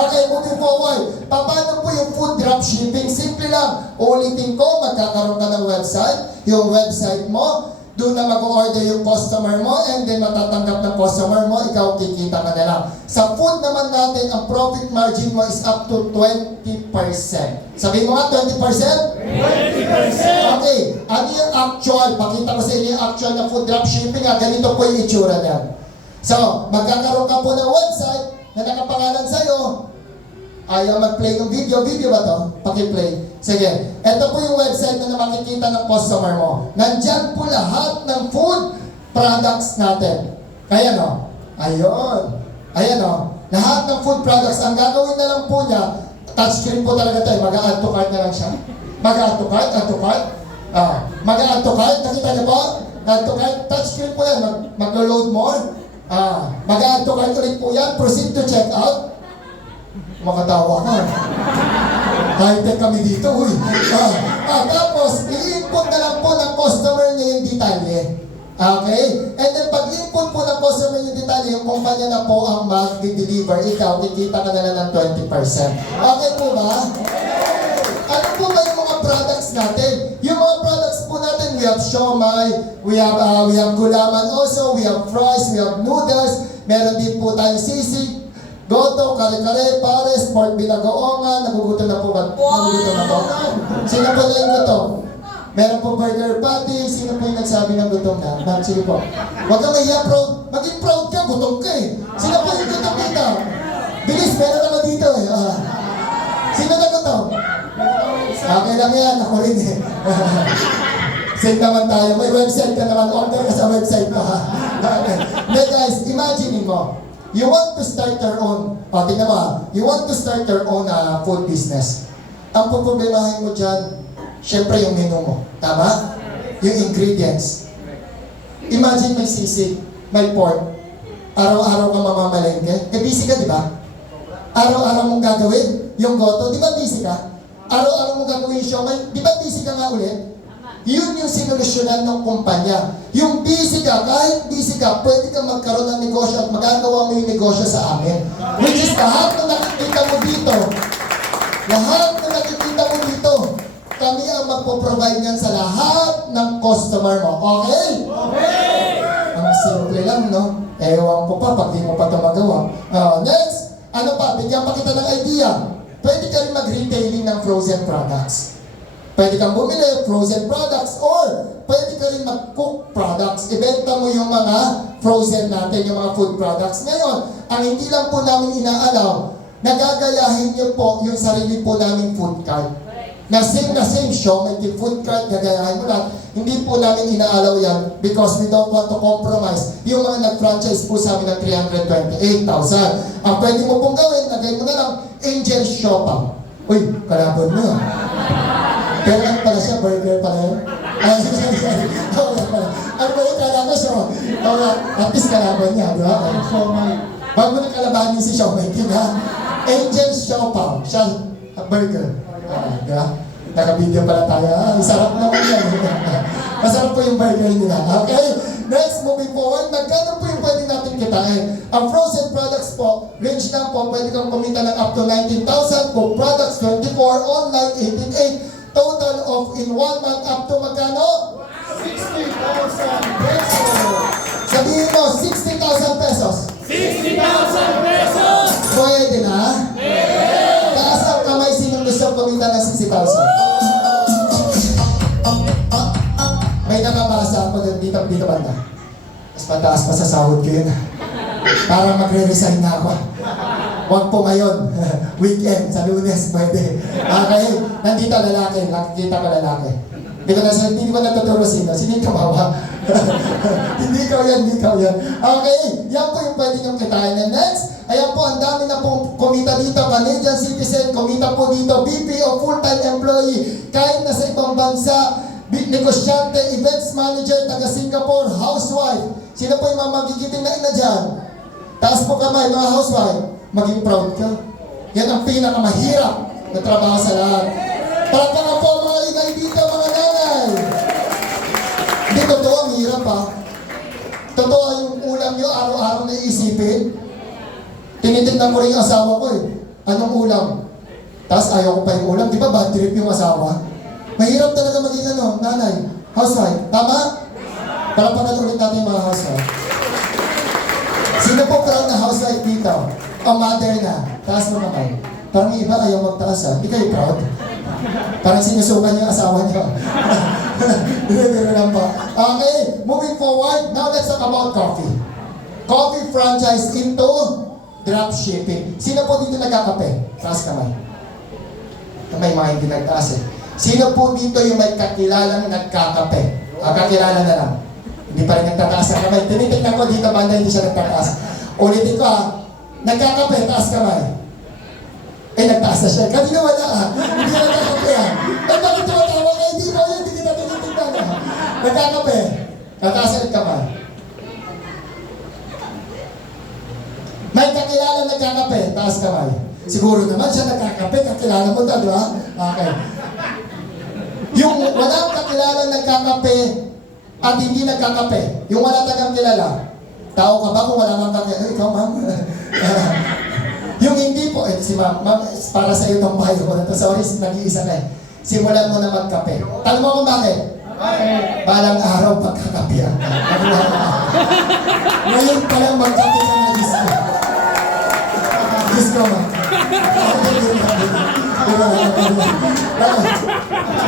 Okay, moving forward. Paano po yung food dropshipping? Simple lang. Ulitin ko, magkakaroon ka ng website. Yung website mo, doon na mag-order yung customer mo, and then matatanggap ng customer mo, ikaw kikita ka na lang. Sa food naman natin, ang profit margin mo is up to 20%. Sabihin mo nga, 20%? 20%! Okay, ano yung actual? Pakita ko sa inyo yung actual na food dropshipping. Ganito po yung itsura niyan. So, magkakaroon ka po ng website na nakapangalan sa'yo. Ayaw mag-play ng video. Video ba to? Paki-play. Sige. Ito po yung website na makikita ng customer mo. Nandyan po lahat ng food products natin. Kaya no? Ayun. Ayan o. Lahat ng food products. Ang gagawin na lang po niya, touchscreen po talaga tayo. Mag-add to cart na lang siya. Mag-add to cart, add to cart. Mag-add to cart. Nakita niyo po? Add to cart. Touchscreen po yan. Mag-load more. Mag-add to cart ulit po yan. Proceed to check out. Makatawa ka. High-tech kami dito, uy. Tapos, i-input na lang po ng customer niya yung detalye. Okay? And then, pag-input po ng customer yung detalye, yung kumpanya na po ang mag-deliver. Ikaw, kikita ka na lang ng 20%. Okay po ba? Ano po ba yung mga products natin? Yung mga products po natin, we have siomai, we have gulaman also, we have fries, we have noodles, meron din po tayong sisig, goto, kare-kare, pares, pork binagoongan, nagugutom na po ba? Nagugutom na po? Sino po na yung gutom? Meron po burger patty, sino po yung nagsabi ng gutom na? Sige po. Huwag kang mahiya, proud. Maging proud ka, gutom ka eh. Sino po yung gutom dito? Bilis, meron naman dito eh. Sino na gutom? Okay lang yan, ako rin eh. Same naman tayo. May website ka naman, order ka sa website ko ha. Okay. Now guys, imagine mo, you want to start your own, tingnan mo ha, you want to start your own food business. Ang problemahin mo dyan, syempre yung menu mo. Tama? Yung ingredients. Imagine may sisig, may pork, araw-araw ka mamamalengke. Busy ka, di ba? Araw-araw mong gagawin yung goto, di ba busy ka? Araw-araw mong gagawin yung siomai, di ba busy ka nga ulit? Yun yung sinolusyonan ng kumpanya. Yung busy ka, kahit busy ka, pwede kang magkaroon ng negosyo at magagawa mo yung negosyo sa amin. Which is lahat na nakikita mo dito. Lahat na nakikita mo dito. Kami ang magpo-provide niyan sa lahat ng customer mo. Okay? Okay! Ang simple lang, no? Ewan ko pa pag di mo pa ito magawa. Next, ano pa? Bigyan pa kita ng idea. Pwede ka rin mag-retailing ng frozen products. Pwede kang bumili frozen products or pwede ka rin mag-cook products. Ibenta mo yung mga frozen natin, yung mga food products. Ngayon, ang hindi lang po namin inaalaw, nagagayahin niyo po yung sarili po naming food cart. Na same show, may food cart, gagayahin mo lang. Hindi po namin inaalaw yan because we don't want to compromise yung mga nag-franchise po sa amin ng 328,000. Ang pwede mo pong gawin, lagay mo na lang, Angel Shoppa. Uy, kalabon mo. Pero ano pala siya, burger pala yun? Okay pala. Ano ba yun? kala ko siya. At least kalaban niya, di ba? Bago mo na kalabanin si Xiaomai King, ha? Angel Xiaopao, siya, burger. Di ba? Naka-video pala tayo. Sarap naman yan. Masarap po yung burger nila. Okay? Next, moving forward, magkano po yung pwede natin kitain? Ang frozen products po, range lang po, pwede kang kumita ng up to 19,000. Cook products, 24. Online, 18,800. Total of in 1 month up to magkano? 60,000 pesos. Sabihin mo, 60,000 pesos. 60,000 pesos! Pwede na? Taas ang kamay, sinong gusto kumita ng 60,000? May nakabasa ako dito banda. Mas mataas pa sa sahod ko yun. Para magre-resign na ako. Huwag po ngayon. Weekend, sa Lunes, pwede. Okay, nandito lalaki. Nakikita ko lalaki. Hindi ko natuturo sino yung kawawa. Hindi ikaw yan. Okay, yan po yung pwede niyong kitain. And next, ayan po, ang dami na pong kumita dito. Canadian citizen, kumita po dito. BPO, full-time employee. Kahit nasa ibang bansa, negosyante, events manager, taga Singapore, housewife. Sino po yung mga magigiting na ina dyan? Taas po kamay, mga housewife. Maging proud ka. Yan ang pinakamahirap na trabaho sa lahat. Palakpakan po mga inay dito, mga nanay. Hindi, totoo, ang hirap ha. Totoo yung ulam nyo, araw-araw na iisipin. Tinitignan ko rin yung asawa ko eh. Anong ulam? Tapos ayaw ko pa yung ulam. Di ba bad trip yung asawa? Mahirap talaga maging nanay. Housewife. Tama? Palakpakan ulit natin yung mga housewife. Sino po proud na housewife dito? O mother na? Taas mo naman. Parang yung iba ayaw magtaas ha. Hindi kayo proud? Parang sinusukan yung asawa niyo. Biro lang po. Okay, moving forward. Now let's talk about coffee. Coffee franchise into drop shipping. Sino po dito nagkakape? Taas kamay. May mga hindi nagtaas eh. Sino po dito yung may kakilalang nagkakape? Kakilala na lang. Hindi pa rin nagtataas ang kamay. Tinitignan ko dito banda hindi siya nagtataas. Ulitin ko ha. Nagkakape, taas kamay. Eh, nagtaas na siya. Kanina wala ha. Hindi na nagkakape ha. Eh, bakit tumatawa ka? Hindi ko yun. Hindi kita tinitignan ha. Nagkakape. Nagtaas ulit kamay. May kakilala nagkakape, taas kamay. Siguro naman siya nagkakape, kakilala mo ta, di ba? Okay. Yung walang kakilala nagkakape at hindi nagkakape, yung wala tagang kilala, tao ka ba kung wala kang kakilala? Ikaw, ma'am. Yung hindi po, si ma'am, para sa iyo itong bayo ko na to, sorry, nag-iisa na eh. Simulan mo na magkape. Tanong mo kung bakit? Balang araw pagkakape yan. Ngayon pa lang magkape ka na disco. Disco, ma'am.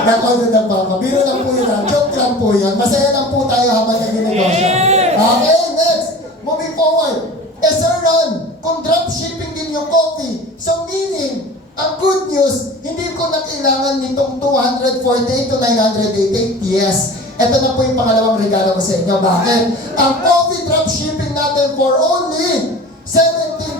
Nakodo lang po ako. Biro lang po yun. Joke lang po yun. Masaya lang po tayo habang nag-negosyo. Okay, next. Moving forward. Sir Ron, kung drop shipping din yung coffee, so meaning, ang good news, hindi ko na kailangan nitong 248 to 988. Yes. Ito na po yung pangalawang regalo ko sa inyo. Bakit? Ang coffee drop shipping natin for only 17,800.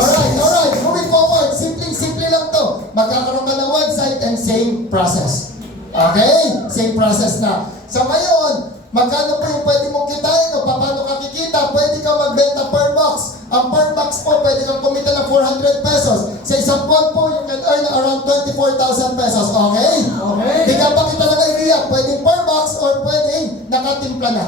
Alright. Moving forward. Simple lang to. Magkakaroon ka ng website and same process. Okay? Same process na. So ngayon, magkano po yung pwede mong kitain o paano ka kikita? Pwede ka magbenta per box. Ang per box po, pwede kang kumita ng 400 pesos. Sa isang buwan po, you can earn around 24,000 pesos. Okay? Hindi ka pa kita ng idea. Pwede per box or pwede nakatimpla na.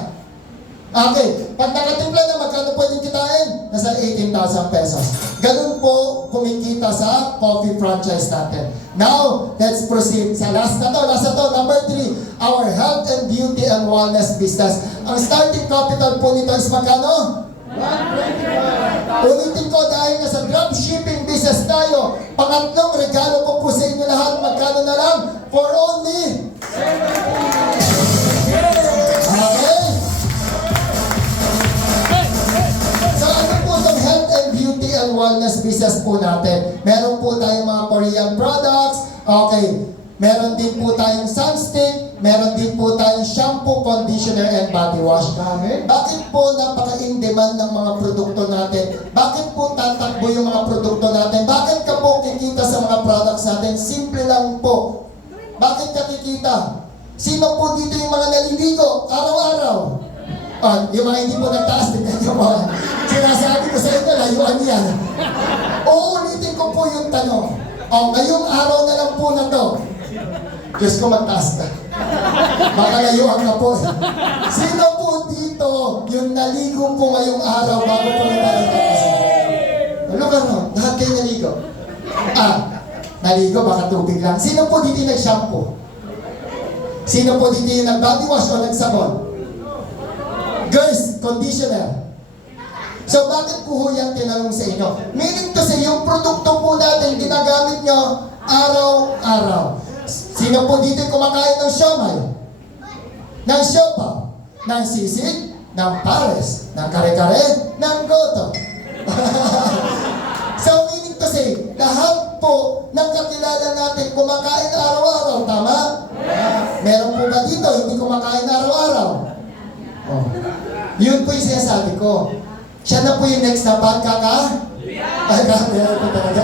Okay, pag nakatimpla na, magkano pwedeng kitain? Nasa 18,000 pesos. Ganun po kumikita sa coffee franchise natin. Now, let's proceed sa last na to. Number 3, our health and beauty and wellness business. Ang starting capital po nito is magkano? 125,000. Ulitin ko dahil nasa drop shipping business tayo. Pangatlong regalo ko po sa inyo lahat. Magkano na lang? For only 17,000. Okay? And wellness business po natin. Meron po tayong mga Korean products. Okay. Meron din po tayong sunstick, meron din po tayong shampoo, conditioner, and body wash. Dami. Bakit po napaka-in-demand ng mga produkto natin? Bakit po tatakbo yung mga produkto natin? Bakit ka po kikita sa mga products natin? Simple lang po. Bakit ka kikita? Sino po dito yung mga naliligo araw-araw? Yung mga hindi po nagtaas, tingnan nyo mo. Sinasabi ko sa inyo, layuan yan. Uulitin ko po yung tanong. Ngayong araw na lang po na to. Diyos ko, magtaas ka. Baka layuan ka po. Sino po dito yung naligo po ngayong araw bago po nagtaas? Ano ka no? Lahat kayo naligo? Naligo, baka tubig lang. Sino po dito yung nag-shampoo? Sino po dito yung nag-body wash o nagsabon? Girls, conditioner. So bakit po ho yan tinanong sa inyo? Meaning to say, yung produkto po natin ginagamit nyo araw-araw. Sino po dito yung kumakain ng siomay? Ng siopa? Ng sisig? Ng pares? Ng kare-kare? Ng goto? So meaning to say, lahat po ng kakilala natin kumakain araw-araw, tama? Meron po ba dito hindi kumakain araw-araw? Yun po yung sinasabi ko. Siya na po yung next na pagkaka? Ito talaga.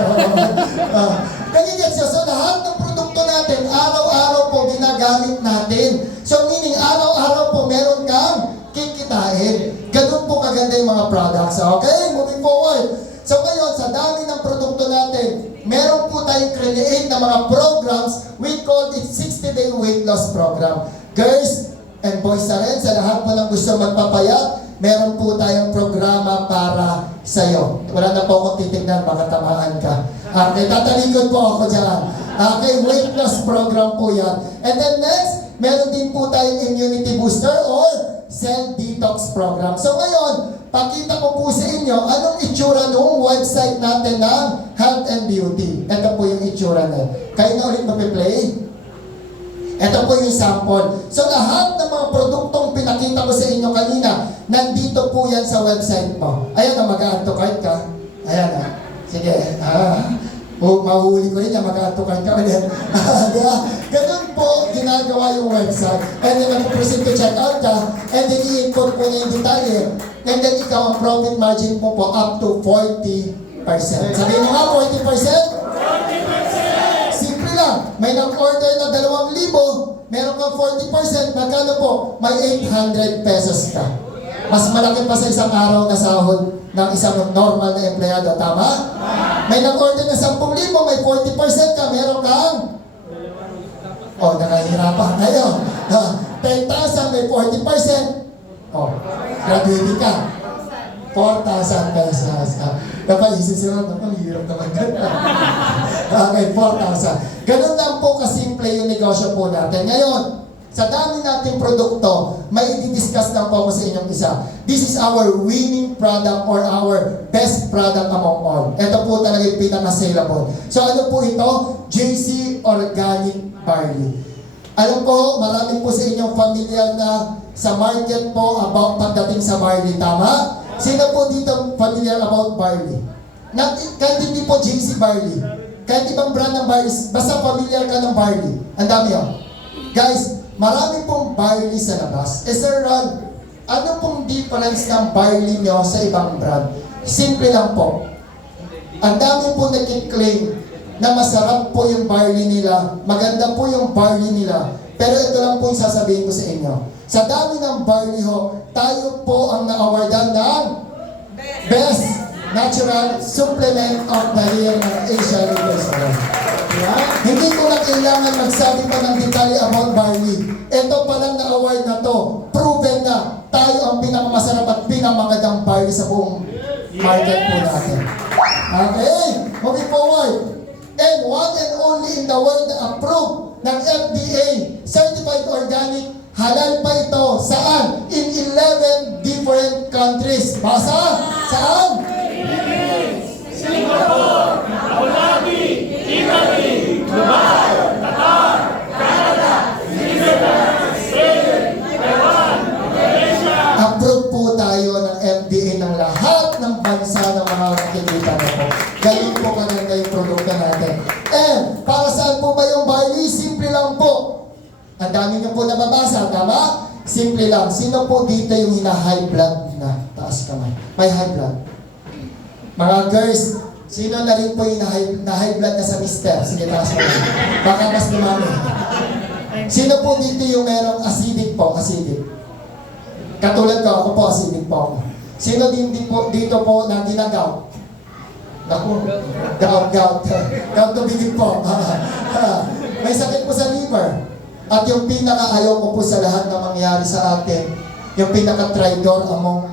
Ganyan siya. So lahat ng produkto natin, araw-araw po ginagamit natin. So meaning, araw-araw po meron kang kikitain. Ganun po kaganda yung mga products. Okay? Moving forward. So ngayon, sa dami ng produkto natin, meron po tayong create na mga programs. We call it 60-day weight loss program. Girls and boys na rin, sa lahat po ng gusto magpapayat, meron po tayong programa para sa'yo. Wala na po akong titignan, baka tamaan ka. Okay, tatalikod po ako dyan. Okay, weight loss program po yan. And then next, meron din po tayong immunity booster or cell detox program. So ngayon, pakita ko po sa inyo anong itsura ng website natin ng Health and Beauty. Ito po yung itsura na. Kayo na ulit mapiplay. Ito po yung sample. So lahat ng mga produktong pinakita ko sa inyo kanina, nandito po yan sa website mo. Ayan na, mag-add to cart ka. Ayan na. Sige. Mahuli ko rin yan, mag-add to cart ka ulit. Ganun po ginagawa yung website. And then mag-proceed to check out ka, and then i-input po na yung detalye. And then ikaw, ang profit margin mo po up to 40%. Sabihin mo nga, 40%? Simple lang. May nag-order na 2,000, meron kang 40%, magkano po? May 800 pesos ka. Mas malaki pa sa isang araw na sahod ng isang normal na empleyado. Tama? May nag-order na 10,000, may 40% ka, meron kang nakahirapan. Ngayon, 10,000, may 40%. Graduating ka. 4,000 pesos. Napaisip sila, hirap naman ganda. Okay, 4,000. Ganun lang po kasimple yung negosyo po natin. Ngayon, sa dami nating produkto, may i-discuss lang po ako sa inyong isa. This is our winning product or our best product among all. Ito po talaga yung pinaka-saleable. So ano po ito? JC Organic Barley. Alam ko, marami po sa inyong familiar na sa market po about pagdating sa barley. Tama? Sino po dito familiar about barley? Kahit hindi po JC Barley. Kahit ibang brand ng barley, basta familiar ka ng barley. Ang dami yun. Guys, marami pong barley sa labas. Sir Ron, ano pong difference ng barley nyo sa ibang brand? Simple lang po. Ang dami po nag-claim na masarap po yung barley nila, maganda po yung barley nila. Pero ito lang po yung sasabihin ko sa inyo. Sa dami ng barley ho, tayo po ang na-awardan ng Best Natural Supplement of the Year ng Asia Leaders Award. Hindi ko na kailangan magsabi pa ng detalye about barley. Ito palang na-award na to, proven na tayo ang pinakamasarap at pinamagandang barley sa buong market po natin. Okay, moving forward. And one and only in the world na approved ng FDA, Certified Organic, halal pa ito. Saan? In 11 different countries. Basa? Saan? Singapore, Abu Dhabi, Italy, Dubai, Qatar, Canada, Switzerland, Spain, Taiwan, Malaysia. Approve po tayo ng FDA ng lahat ng bansa ng mga nakikita na po. Ganun po kananda yung produkto natin. And para saan po ba yung barley? Simple lang po. Ang dami niyo po na Simple lang. Sino po dito yung hina-high blood na? Taas kamay. May high blood. Mga girls, sino na rin po yung na-high blood na sa mister? Sige, taas kamay. Baka mas dumami. Sino po dito yung merong acidic po? Acidic. Katulad ko, ako po acidic po ako. Sino din dito po na ginagaw? Naku, gout. Gout to begin po. May sakit po sa liver. At yung pinaka-ayaw ko po sa lahat na mangyari sa atin, yung pinaka-traitor among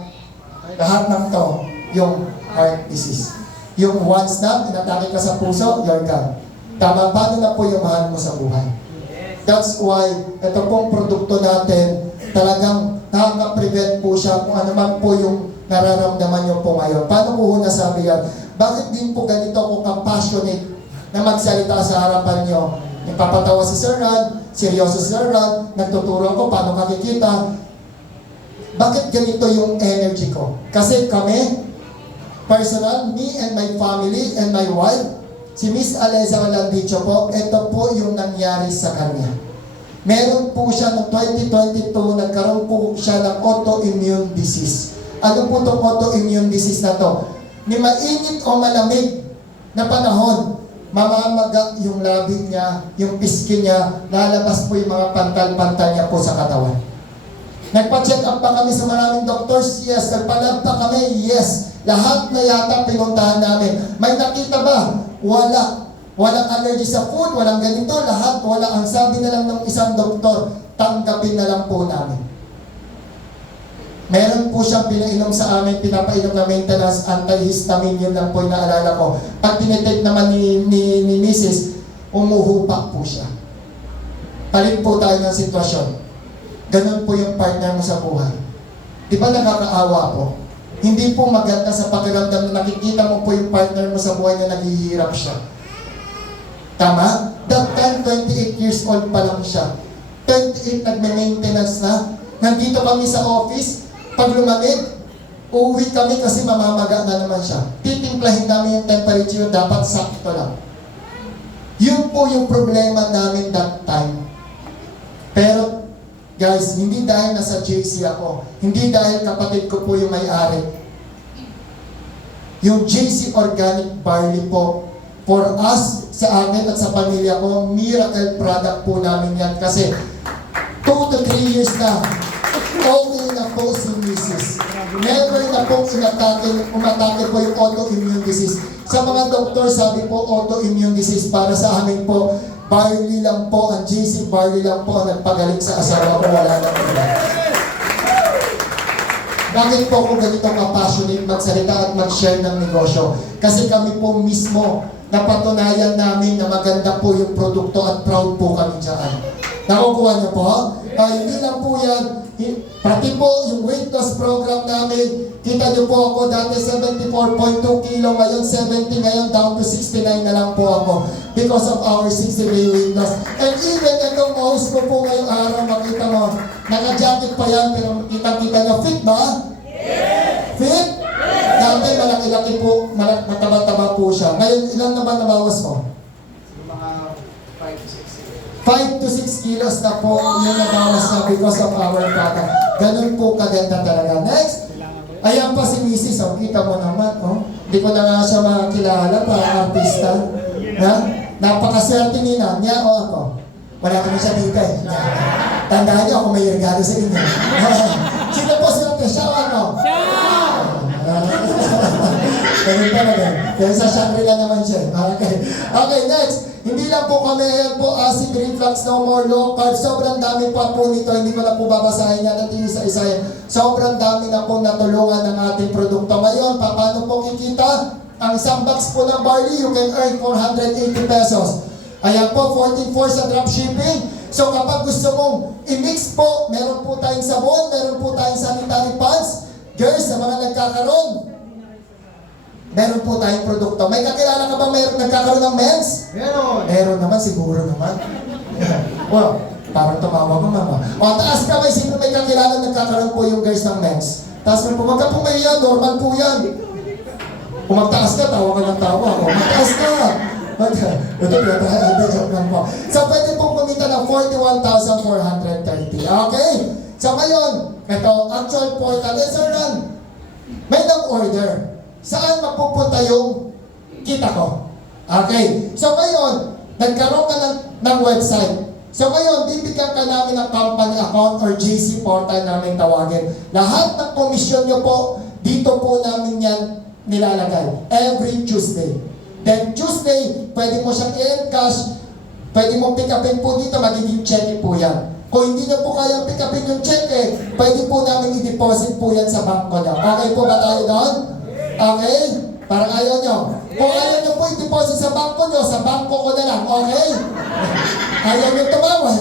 lahat ng to, yung heart disease. Yung once na inatake ka sa puso, you're gone. Tama, paano na po yung mahal mo sa buhay? That's why, ito pong produkto natin, talagang nakaka-prevent po siya kung ano man po yung nararamdaman nyo po ngayon. Paano po nasabi yan? Bakit din po ganito ko compassionate na magsalita sa harapan nyo? Nagpapatawa si Sir Rod, seryoso si Sir Rod, nagtuturo ko paano makikita. Bakit ganito yung energy ko? Kasi kami, personal, me and my family and my wife, si Miss Aleza Malandicho po, ito po yung nangyari sa kanya. Meron po siya noong 2022, nagkaroon po siya ng autoimmune disease. Ano po itong autoimmune disease na to? Ni mainit o malamig na panahon, mamamaga yung labi niya, yung piskin niya, lalabas po yung mga pantal-pantal niya po sa katawan. Nagpa-check up pa kami sa maraming doctors? Yes. Nagpa-lab pa kami? Yes. Lahat na yata pinuntahan namin. May nakita ba? Wala. Walang allergy sa food, walang ganito, lahat wala. Ang sabi na lang ng isang doktor, tanggapin na lang po namin. Meron po siyang pinainom sa amin, pinapainom na maintenance, antihistamine, yun lang po yung naalala ko. Pag tinitake naman ni Mrs., umuhupa po siya. Palit po tayo ng sitwasyon. Ganun po yung partner mo sa buhay. Di ba nakakaawa po? Hindi po maganda sa pakiramdam na nakikita mo po yung partner mo sa buhay na naghihirap siya. Tama? That time, 28 years old pa lang siya. 28, nagme-maintenance na. Nandito kami sa office. Pag lumamig, uuwi kami kasi mamamaga na naman siya. Titimplahin namin yung temperature, dapat sakto lang. Yun po yung problema namin that time. Pero, guys, hindi dahil nasa JC ako, hindi dahil kapatid ko po yung may-ari. Yung JC Organic Barley po, for us, sa akin at sa pamilya ko, miracle product po namin yan. Kasi 2 to 3 years na, okay na po si Mrs. Never na po umatake po yung autoimmune disease. Sa mga doktor, sabi po, autoimmune disease para sa amin po, barley lang po, ang JC barley lang po ang nagpagaling sa asawa ko, wala na po. Bakit po ako ganito ka-passionate magsalita at mag-share ng negosyo? Kasi kami po mismo, napatunayan namin na maganda po yung produkto at proud po kami dyan. Nakukuha niyo po? Hindi lang po yan. Pati po yung weight loss program namin, kita niyo po ako dati 74.2 kilo, ngayon 70, ngayon down to 69 na lang po ako because of our 60-day weight loss. And even itong host ko po ngayong araw, makita mo, naka-jacket pa yan, pero kita-kita na fit ba? Yes! Fit? Yes! Dati malaki-laki po, mataba-taba po siya. Ngayon, ilan naman nabawas mo? Mga 5 to 6 5 to 6 kilos na po yung nabawas na because of our product. Ganun po kaganda talaga. Next, ayan pa si Mrs. Oh, kita mo naman, oh. Hindi ko na nga siya makakilala para artista. Ha? Napakaswerte niya o ako. Wala kami siya dito eh. Tandaan niyo ako may regalo sa inyo. Sino po swerte? Siya o ako? Ganun talaga. Kaya sa Shangri-La naman siya. Okay, next. Hindi lang po kami, ayan po, acid reflux, no more low carb. Sobrang dami pa po nito. Hindi ko na po babasahin yan at isa-isa yan. Sobrang dami na po natulungan ng ating produkto. Ngayon, paano po kikita? Ang isang box po ng barley, you can earn 480 pesos. Ayan po, 14.4 sa dropshipping. So kapag gusto mong i-mix po, meron po tayong sabon, meron po tayong sanitary pads. Girls, sa mga nagkakaroon, meron po tayong produkto. May kakilala ka ba meron nagkakaroon ng mens? Meron! Meron naman, siguro naman. Well, parang tumawa ko mama. O, taas ka, may sino may kakilala nagkakaroon po yung girls ng mens. Taas mo po, wag ka po may yan, normal po yan. Kung magtaas ka, tawa ka ng tawa. O, magtaas ka! Ito, joke lang po. So, pwede pong kumita ng 41,430. Okay? So ngayon, ito, actual portal. Sir Ron, may nag-order. Saan mapupunta yung kita ko? Okay. So ngayon, nagkaroon ka ng website. So ngayon, bibigyan ka namin ng company account or GC portal namin tawagin. Lahat ng komisyon nyo po, dito po namin yan nilalagay. Every Tuesday. Then Tuesday, pwede mo siyang i-encash, pwede mo pick upin po dito, magiging check po yan. Kung hindi nyo po kaya pick upin yung check pwede po namin i-deposit po yan sa bangko nyo. Okay po ba tayo doon? Okay? Parang ayaw nyo. Kung ayaw nyo po i-deposit sa bangko nyo, sa bangko ko na lang. Okay? Ayaw nyo tumawa.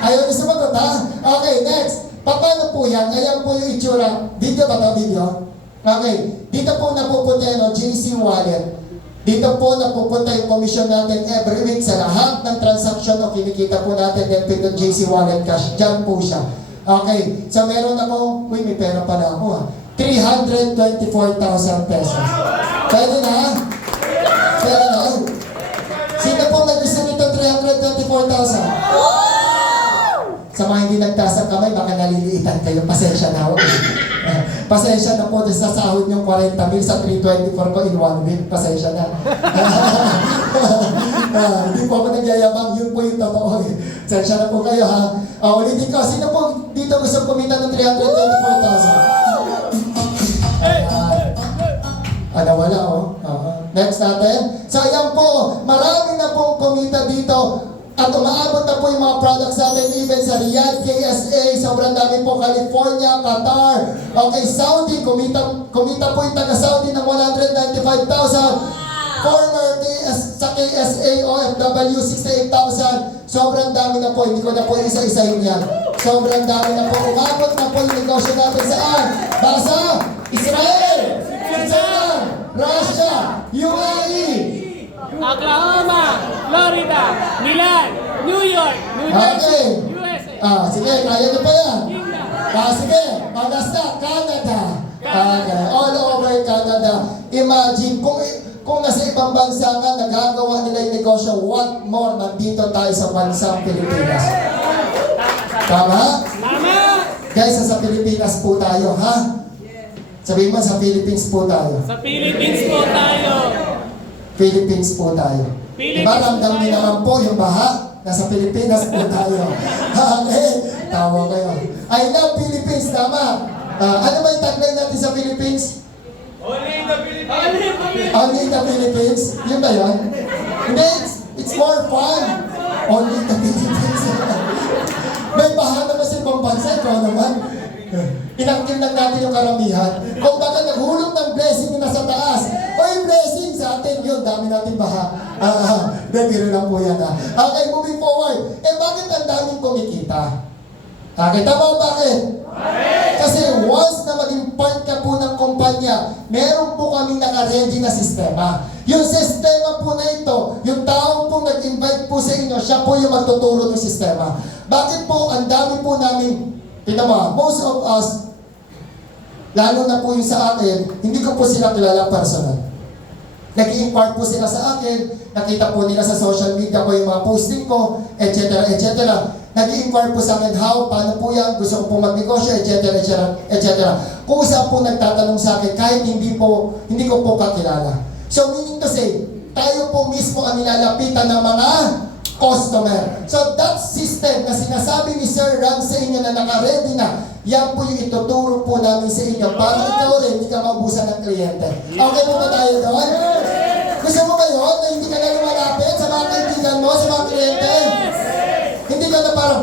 Ayaw nyo sumagot, ha? Okay, next. Paano po yan? Ayan po yung itsura. Video ba ito? Video? Okay. Dito po napupunta yung JC Wallet. Dito po napupunta yung commission natin every week sa lahat ng transaction o kinikita po natin then pindot JC Wallet Cash. Diyan po siya. Okay. So meron ako, uy, may pera pala ako, ha? 324,000 pesos. Pwede na? Pwede na? Sino po nag-gusto nito 324,000? Sa mga hindi nagtaas ang kamay, baka naliliitan kayo. Pasensya na ako. Pasensya na po sa sahod yung 40 mil sa 324 ko in 1 week. Pasensya na. Hindi po ako nagyayabang. Yun po yung totoo. Pasensya na po kayo, ha? Ulitin ko. Sino po dito gusto kumita ng 324,000? Wala, oh. Next natin. So, ayan po. Marami na pong kumita dito. At umaabot na po yung mga products natin even sa Riyadh, KSA, sobrang dami po, California, Qatar, okay, Saudi, kumita po yung taga-Saudi ng 195,000. Former sa KSA, OFW, 68,000. Sobrang dami na po, hindi ko na po isa-isahin yan. Sobrang dami na po, umabot na po yung negosyo natin saan? Basa, Israel, Switzerland, Russia, UAE, Oklahoma, Florida, Milan, New York, New Jersey, USA. Sige, kaya nyo pa yan. Sige, basta Canada. Okay, all over Canada. Imagine, kung nasa ibang bansa nga, nagagawa nila yung negosyo, what more, nandito tayo sa bansang Pilipinas. Tama? Tama! Guys, sa Pilipinas po tayo, ha? Sabihin mo, sa Philippines po tayo. Sa Philippines po tayo. Philippines po tayo. Diba, ramdam niyo naman po yung baha? Nasa Pilipinas po tayo. Okay? Tawa kayo. I love Philippines, tama? Ano ba yung tagline natin sa Philippines? Only in the Philippines. Only in the Philippines? Yun ba yun? Hindi, it's more fun. Only in the Philippines. May baha naman sa ibang bansa, ikaw naman. Inangkin lang natin yung karamihan. Kung baka naghulog ng blessing na nasa taas, o yung blessing sa atin yun, dami natin baha. Biro lang po yan, ha. Okay, moving forward. Bakit ang daming kumikita? Okay, tama ba bakit? Kasi once na maging part ka po ng kumpanya, meron po kaming naka-ready na sistema. Yung sistema po na ito, yung taong po nag-invite po sa inyo, siya po yung magtuturo ng sistema. Bakit po ang dami po namin, tinama, most of us, lalo na po yung sa akin, hindi ko po sila kilala personal. Nag-i-impart po sila sa akin, nakita po nila sa social media ko yung mga posting ko, etc. etc. Nag-i-impart po sa akin how, paano po yan, gusto ko po magnegosyo, etc. etc. etc. Kung isa po nagtatanong sa akin, kahit hindi ko po kakilala. So meaning to say, tayo po mismo ang nilalapitan ng mga customer. So that system na sinasabi ni Sir Ram sa inyo na naka-ready na, yan po yung ituturo po namin sa inyo para ikaw rin, hindi ka maubusan ng kliyente. Okay po ba tayo doon? Gusto mo ba yun na hindi ka na lumalapit sa mga kaibigan mo, sa mga kliyente? Hindi ka na parang,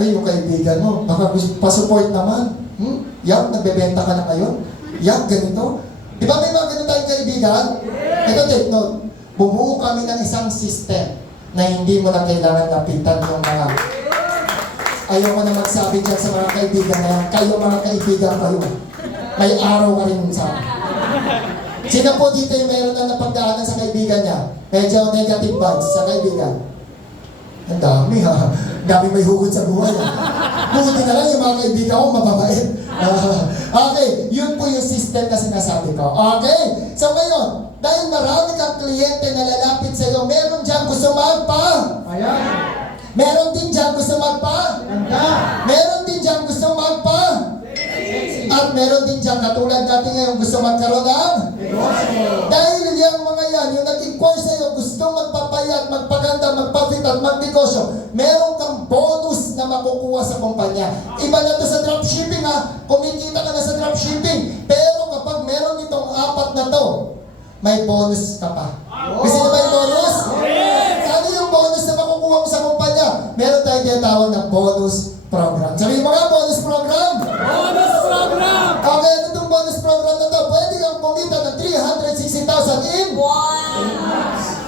ay, yung kaibigan mo, baka gusto pa-support naman. Yak, nagbebenta ka na ngayon? Yak, ganito. Di ba may mga ganun tayong kaibigan? Ito, take note. Bumuo kami ng isang system na hindi mo na kailangan lapitan yung mga ayaw mo na magsabi dyan sa mga kaibigan na yan. Kayo mga kaibigan kayo. May araw ka rin sa akin. Sino po dito yung meron na napagdaanan sa kaibigan niya? Medyo negative vibes sa kaibigan. Ang dami, ha? Ang dami may hugod sa buhay, ha? Buti na lang yung mga kaibigan ko mababait. Okay, yun po yung system na sinasabi ko. Okay? So ngayon, dahil marami kang kliyente na lalapit sa iyo, meron dyan gusto magpa. Ayan. Meron din dyan gusto magpa. Ganda. Meron din dyan gusto At meron din dyan, katulad natin ngayon, gusto magkaroon ng dahil yung mga yan, yung nag-inquire sa'yo, gusto magpapayat, magpaganda, magpapit at magnegosyo, meron kang bonus na makukuha sa kumpanya. Iba na to sa dropshipping ha, kumikita ka na sa dropshipping, pero kapag meron itong apat na to, may bonus ka pa. Gusto niyo ba yung bonus? Ano yung bonus na makukuha mo sa kumpanya? Meron tayong tinatawag na bonus program. Sabihin mo nga, bonus program! Bonus program! Okay, ano itong bonus program na to? Pwede kang kumita ng 360,000 in?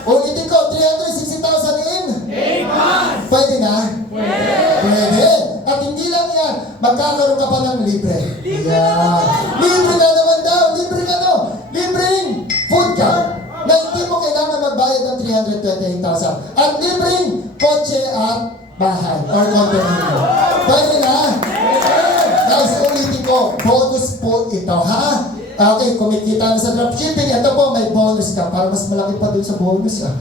Ulitin ko, 360,000 in? 8 months! Pwede na? Pwede. At hindi lang yan, magkakaroon ka pa ng libre. Yan. Libre na naman daw. Libre ka no. Libreng food card na hindi mo kailangan magbayad ng 328,000. At libreng kotse at bahay or condominium. Pwede na? Guys, ulitin ko, bonus po ito, ha? Okay, kumikita na sa dropshipping, ito po, may bonus ka. Para mas malaki pa dun sa bonus, ah.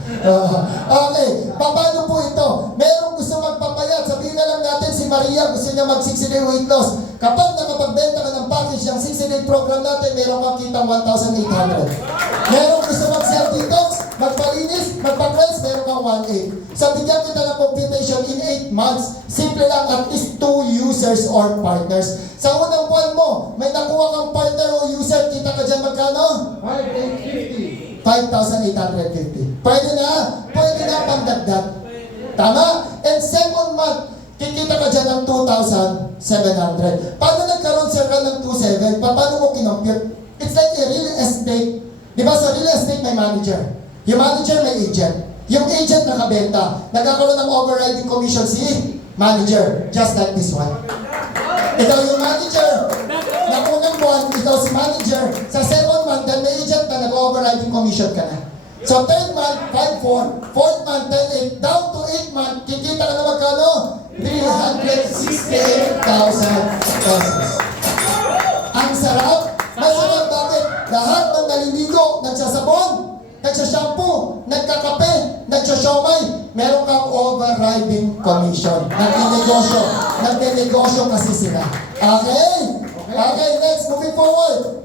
Okay, paano po ito? Merong gusto magpapayat. Sabihin na lang natin, si Maria gusto niya mag 60-day weight loss. Kapag nakapagbenta ka ng package ng 60-day program natin, meron kang kitang 1,800. Merong gusto mag-self detox, magpalinis, magpa-cleanse, meron kang 1,800. So, bigyan kita ng computation in 8 months. Simple lang, at least 2 users or partners. Sa unang buwan mo, may nakuha kang partner o user, kita ka dyan magkano? 5,850. Pwede na? Pwede na pangdagdag. Tama? And second month, kikita ka dyan ng 2,700. Paano nagkaroon sir ka ng 2,700? Paano mo kinompute? It's like a real estate. Di ba sa real estate may manager? Yung manager may agent. Yung agent nakabenta. Nagkakaroon ng overriding commission si manager. Just like this one. Ikaw yung manager. Na unang buwan, ikaw si manager. Sa second month, then may agent na nag-overriding commission ka na. So third month, 5,400. Fourth month, 10,800. Down to 8 month, kikita ka na magkano? 368,000 pesos. Ang sarap. Masarap bakit? Lahat ng naliligo, nagsasabon, nagsashampoo, nagkakape, nagsasiomay, meron kang overriding commission. Nagninegosyo. Nagninegosyo kasi sila. Okay? Okay, next. Moving forward.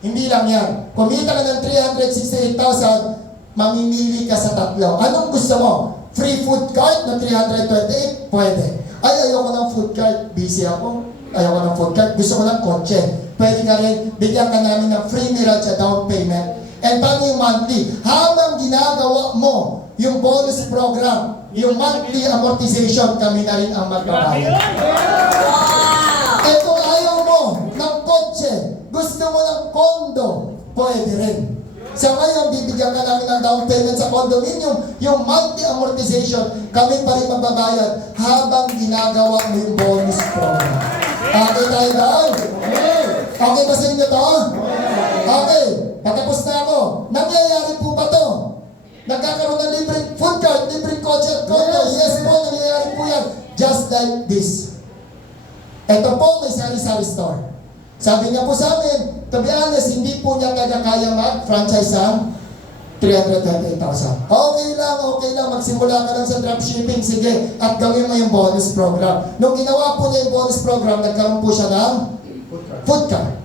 Hindi lang yan. Kumita ka ng 368,000, mamimili ka sa tatlo. Anong gusto mo? Free food card na 328? Pwede. Ay, ayoko ng food card. Busy ako. Ayoko ng food card. Gusto ko ng kotse. Pwede ka rin. Bigyan ka namin ng free Mirage down payment. And paano yung monthly? Habang ginagawa mo yung bonus program, yung monthly amortization, kami na rin ang magbabayad. Eh kung ayaw mo ng kotse, gusto mo ng kondo, pwede rin. Sa ngayon, bibigyan ka namin ng down payment sa condominium, yung monthly amortization, kami pa rin magbabayad habang ginagawa mo yung bonus program. Okay tayo doon? Okay ba sa inyo to? Okay. Patapos na ako. Nangyayari po ba to? Nagkakaroon ng libreng food card, libreng kotse at condo. Yes po, nangyayari po yan. Just like this. Ito po, may sari-sari store. Sabi niya po sa amin, to be honest, hindi po niya kaya mag-franchise ang 328,000. Okay lang, magsimula ka lang sa dropshipping, sige, at gawin mo yung bonus program. Nung ginawa po niya yung bonus program, nagkaroon po siya ng food card.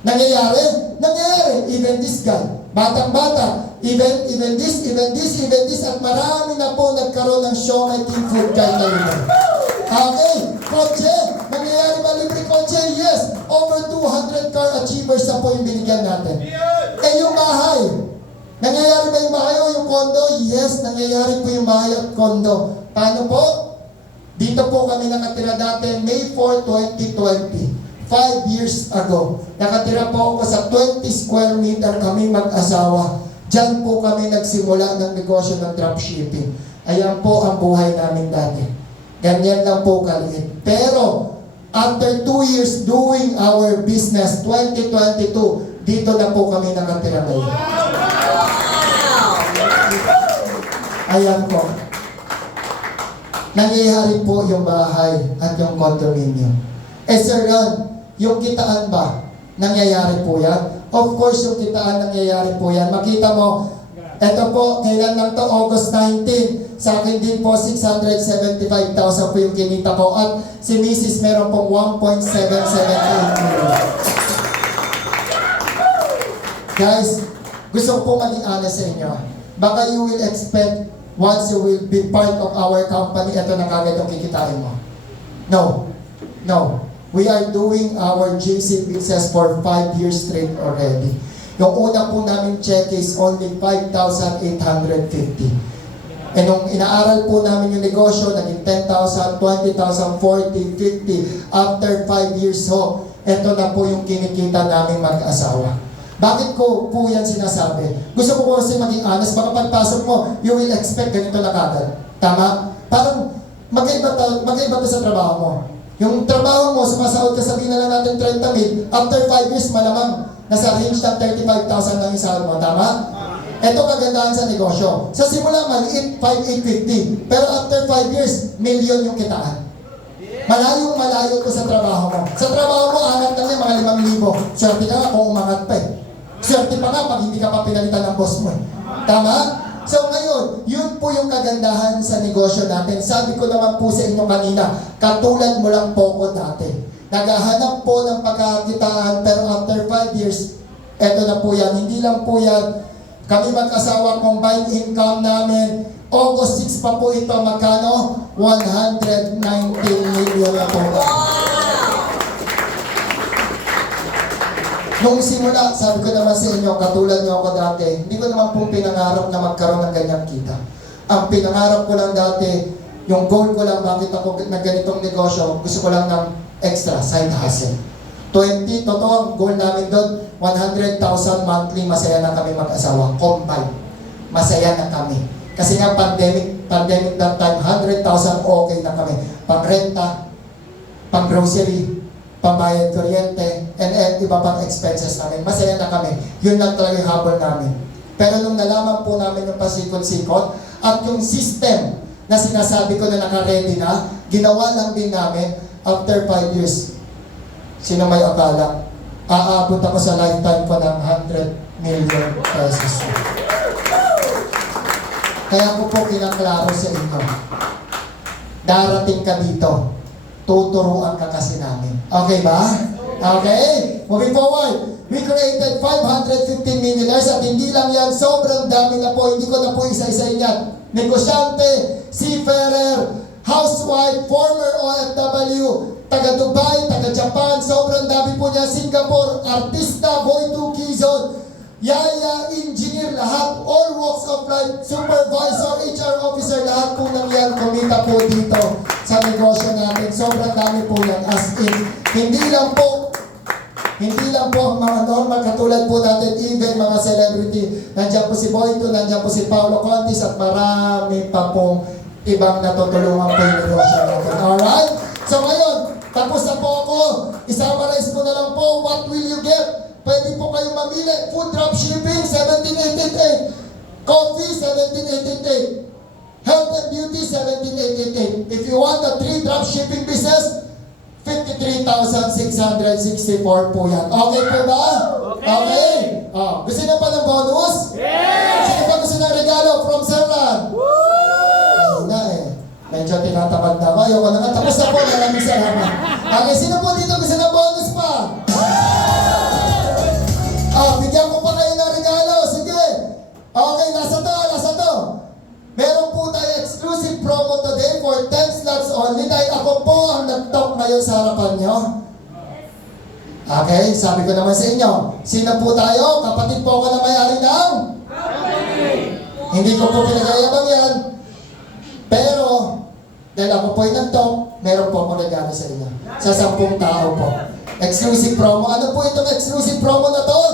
Nangyayari, even this guy, batang-bata, even this, at marami na po nagkaroon ng Siomay Team Food Card na libre. Okay, kotse, nangyayari ba libre kotse? Yes, over 200 car achievers na po yung binigyan natin. Eh yung bahay, nangyayari ba yung bahay o yung kondo? Yes, nangyayari po yung bahay at kondo. Paano po? Dito po kami nakatira dati, May 4, 2020. 5 years ago. Nakatira po ako sa 20 square meter kami mag-asawa. Diyan po kami nagsimula ng negosyo ng dropshipping. Ayan po ang buhay namin dati. Ganyan lang po kaliit. Pero, after 2 years doing our business, 2022, dito na po kami nakatira ngayon. Ayan po. Nangyayari po yung bahay at yung condominium. Eh sir Ron, yung kitaan ba? Nangyayari po yan? Of course, yung kitaan nangyayari po yan. Makita mo, Ito po, kailan lang to? August 19. Sa akin din po, 675,000 po yung kinita ko. At si Mrs. meron pong 1.778 million. Guys, gusto ko po maging honest sa inyo. Baka you will expect once you will be part of our company, ito na kagad yung kikitain mo. No. No. We are doing our GC business for 5 years straight already. Yung una po namin check is only 5,850. And nung inaaral po namin yung negosyo, naging 10,000, 20,000, 40, 50. After 5 years ho, ito na po yung kinikita namin mag-asawa. Bakit ko po yan sinasabi? Gusto ko po kasi maging honest, baka pagpasok mo, you will expect ganito na kagad. Tama? Parang magkaiba to sa trabaho mo. Yung trabaho mo, sumasahod ka, sabihin na lang natin 30,000, after 5 years malamang, nasa range ng 35,000 lang yung sahod mo. Tama? Ito kagandahan sa negosyo. Sa simula, maliit, 5,850. Pero after 5 years, million yung kitaan. Malayo ko sa trabaho mo. Sa trabaho mo, angat lang yan, mga 5,000. Swerte ka nga kung umangat pa eh. Swerte pa nga pag hindi ka pa pinalitan ng boss mo eh. Tama? So ngayon, yun po yung kagandahan sa negosyo natin. Sabi ko naman po sa inyo kanina, katulad mo lang po ko dati. Naghahanap po ng pagkakitaan, pero after 5 years, eto na po yan. Hindi lang po yan. Kami mag-asawa, combined income namin, August 6 pa po ito, magkano? 119 million na po. Nung simula, sabi ko naman sa inyo, katulad nyo ako dati, hindi ko naman po pinangarap na magkaroon ng ganyang kita. Ang pinangarap ko lang dati, yung goal ko lang, bakit ako na ganitong negosyo, gusto ko lang ng extra, side hustle. Totoo ang goal namin doon, 100,000 monthly, masaya na kami mag-asawa, combined. Masaya na kami. Kasi nga pandemic that time, 100,000 okay na kami. Pang-renta, pang-grocery, pambayad kuryente, and iba pang expenses namin. Masaya na kami. Yun lang talaga yung habol namin. Pero nung nalaman po namin yung pasikot-sikot, at yung system na sinasabi ko na naka-ready na, ginawa lang din namin after 5 years. Sino may akala? Aabot ako sa lifetime ko ng 100 million pesos. Kaya ko po kinaklaro sa inyo. Darating ka dito. Tuturuan ka kasi namin. Okay ba? Okay? Moving forward. We created 515 millionaires at hindi lang yan, sobrang dami na po. Hindi ko na po isa-isahin yan. Negosyante, seafarer, housewife, former OFW, taga Dubai, taga Japan, sobrang dami po niya. Singapore, artista, boy to Quezon, yaya, engineer, lahat, all walks of life, supervisor, HR officer, lahat po nang yan kumita po dito sa negosyo natin. Sobrang dami po yan, as in. Hindi lang po ang mga normal, katulad po natin, even mga celebrity. Nandiyan po si Boyto, nandiyan po si Paolo Contis, at marami pa pong ibang natutulungan po yung negosyo natin. Alright? So ngayon, tapos na po ako. I-summarize ko na lang po, what will you get? Pwede po kayong mamili. Food drop shipping, 17,888. Coffee, 17,888. Health and beauty, 17,888. If you want a 3 drop shipping business, 53,664 po yan. Okay po ba? Okay. Oh, gusto niyo pa ng bonus? Yes! Sino pa gusto ng regalo from Sir Ran? Ayun na eh. Medyo tinatamad na ako. Ayoko na nga. Tapos na po. Maraming salamat. Okay, sino po dito gusto ng bonus pa? Bigyan ko pa kayo ng regalo. Sige. Okay, nasa to. Meron po tayo exclusive promo today for 10 slots only dahil ako po ang nag-talk ngayon sa harapan nyo. Okay, sabi ko naman sa inyo, sino po tayo? Kapatid po ako na may-ari ng? Hindi ko po pinagayabang yan. Pero, dahil ako po ay nag-talk, meron po ako regalo sa inyo. Sa 10 tao po. Exclusive promo. Ano po itong exclusive promo na to?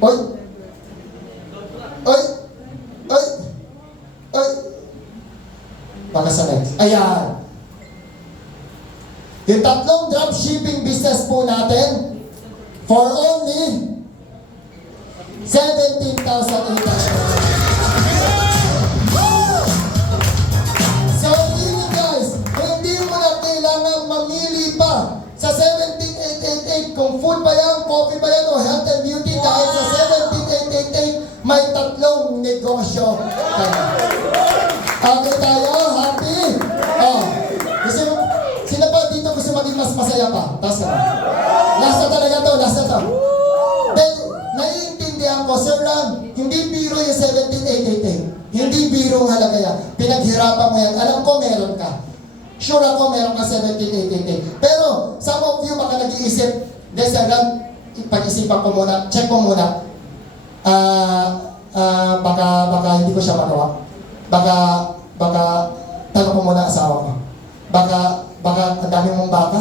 Oy! Baka sa next. Ayan. Yung 3 dropshipping business po natin for only 17,800. So yun guys, hindi mo na kailangan mamili pa sa 17,888 kung food ba yan, coffee ba yan, o health and beauty dahil sa 17,888 Last na talaga to, last na to. Then, naiintindihan ko, Sir Ram, hindi biro yung 17,888. Hindi biro ang halaga yan. Pinaghirapan mo yan. Alam ko meron ka. Sure ako meron ka 17,888. Pero, some of you baka nag-iisip, Sir Ram, pag-isipan ko muna, check ko muna. Baka hindi ko siya magawa. Baka tanong ko muna asawa ko. Baka ang dami mong baka.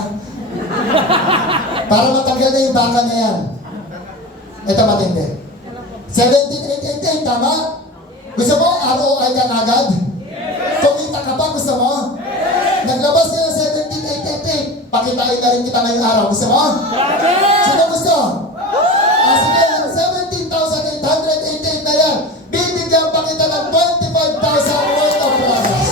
Para matanggal na yung baka na yan. Ito matindi. 17,888, tama? Gusto mo, ROI ka agad? Kumita ka pa, gusto mo? Naglabas ka ng 17,888. Pakitain na rin kita ngayong araw. Gusto mo? Sino gusto? Sige, 17,888 na yan. Bibigyan pa kita ng 25,000 worth of products.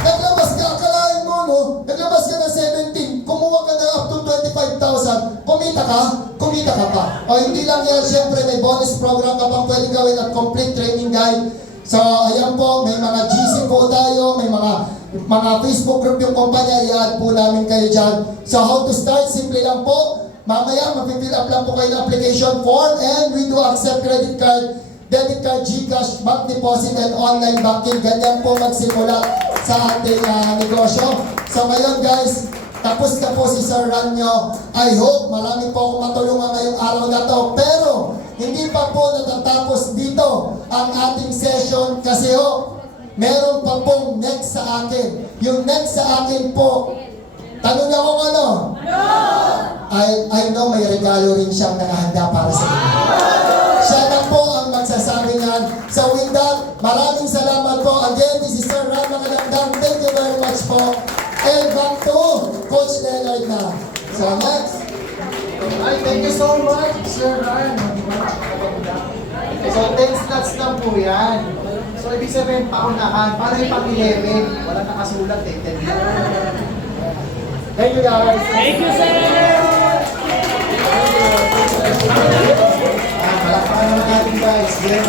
Naglabas ka, akalain mo, no? Naglabas ka ng 17, kumuha ka na up to 25,000, kumita ka pa. O hindi lang yan, syempre may bonus program ka pang pwedeng gawin at complete training guide. So, ayan po, may mga GC po tayo, may mga Facebook group yung kumpanya, i-add po namin kayo dyan. So, how to start? Simple lang po. Mamaya, mapifill up lang po kayo ng application form and we do accept credit card, debit card, GCash, bank deposit, and online banking. Ganyan po magsimula sa ating negosyo. So, ngayon guys, tapos na po si Sir Ranyo. I hope marami po akong matulungan ngayong araw na to. Pero, hindi pa po natatapos dito ang ating session kasi meron pa pong next sa akin. Yung next sa akin po, tanong niyo kung ano? I know may regalo rin siyang nakahanda para sa inyo. Siya na po ang magsasabi niyan. So with that, maraming salamat po. Again, this is Sir Ram Makalangdang. Thank you very much po. And back to Coach Leonard na. So next. Ay, thank you so much, Sir Ryan. So, 10 slots lang po yan. So, ibig sabihin, paunahan. Paano yung pang-11? Walang nakasulat eh. 10 lang. Thank you, guys. Thank you, sir! Malakpakan naman natin, guys. Glenn.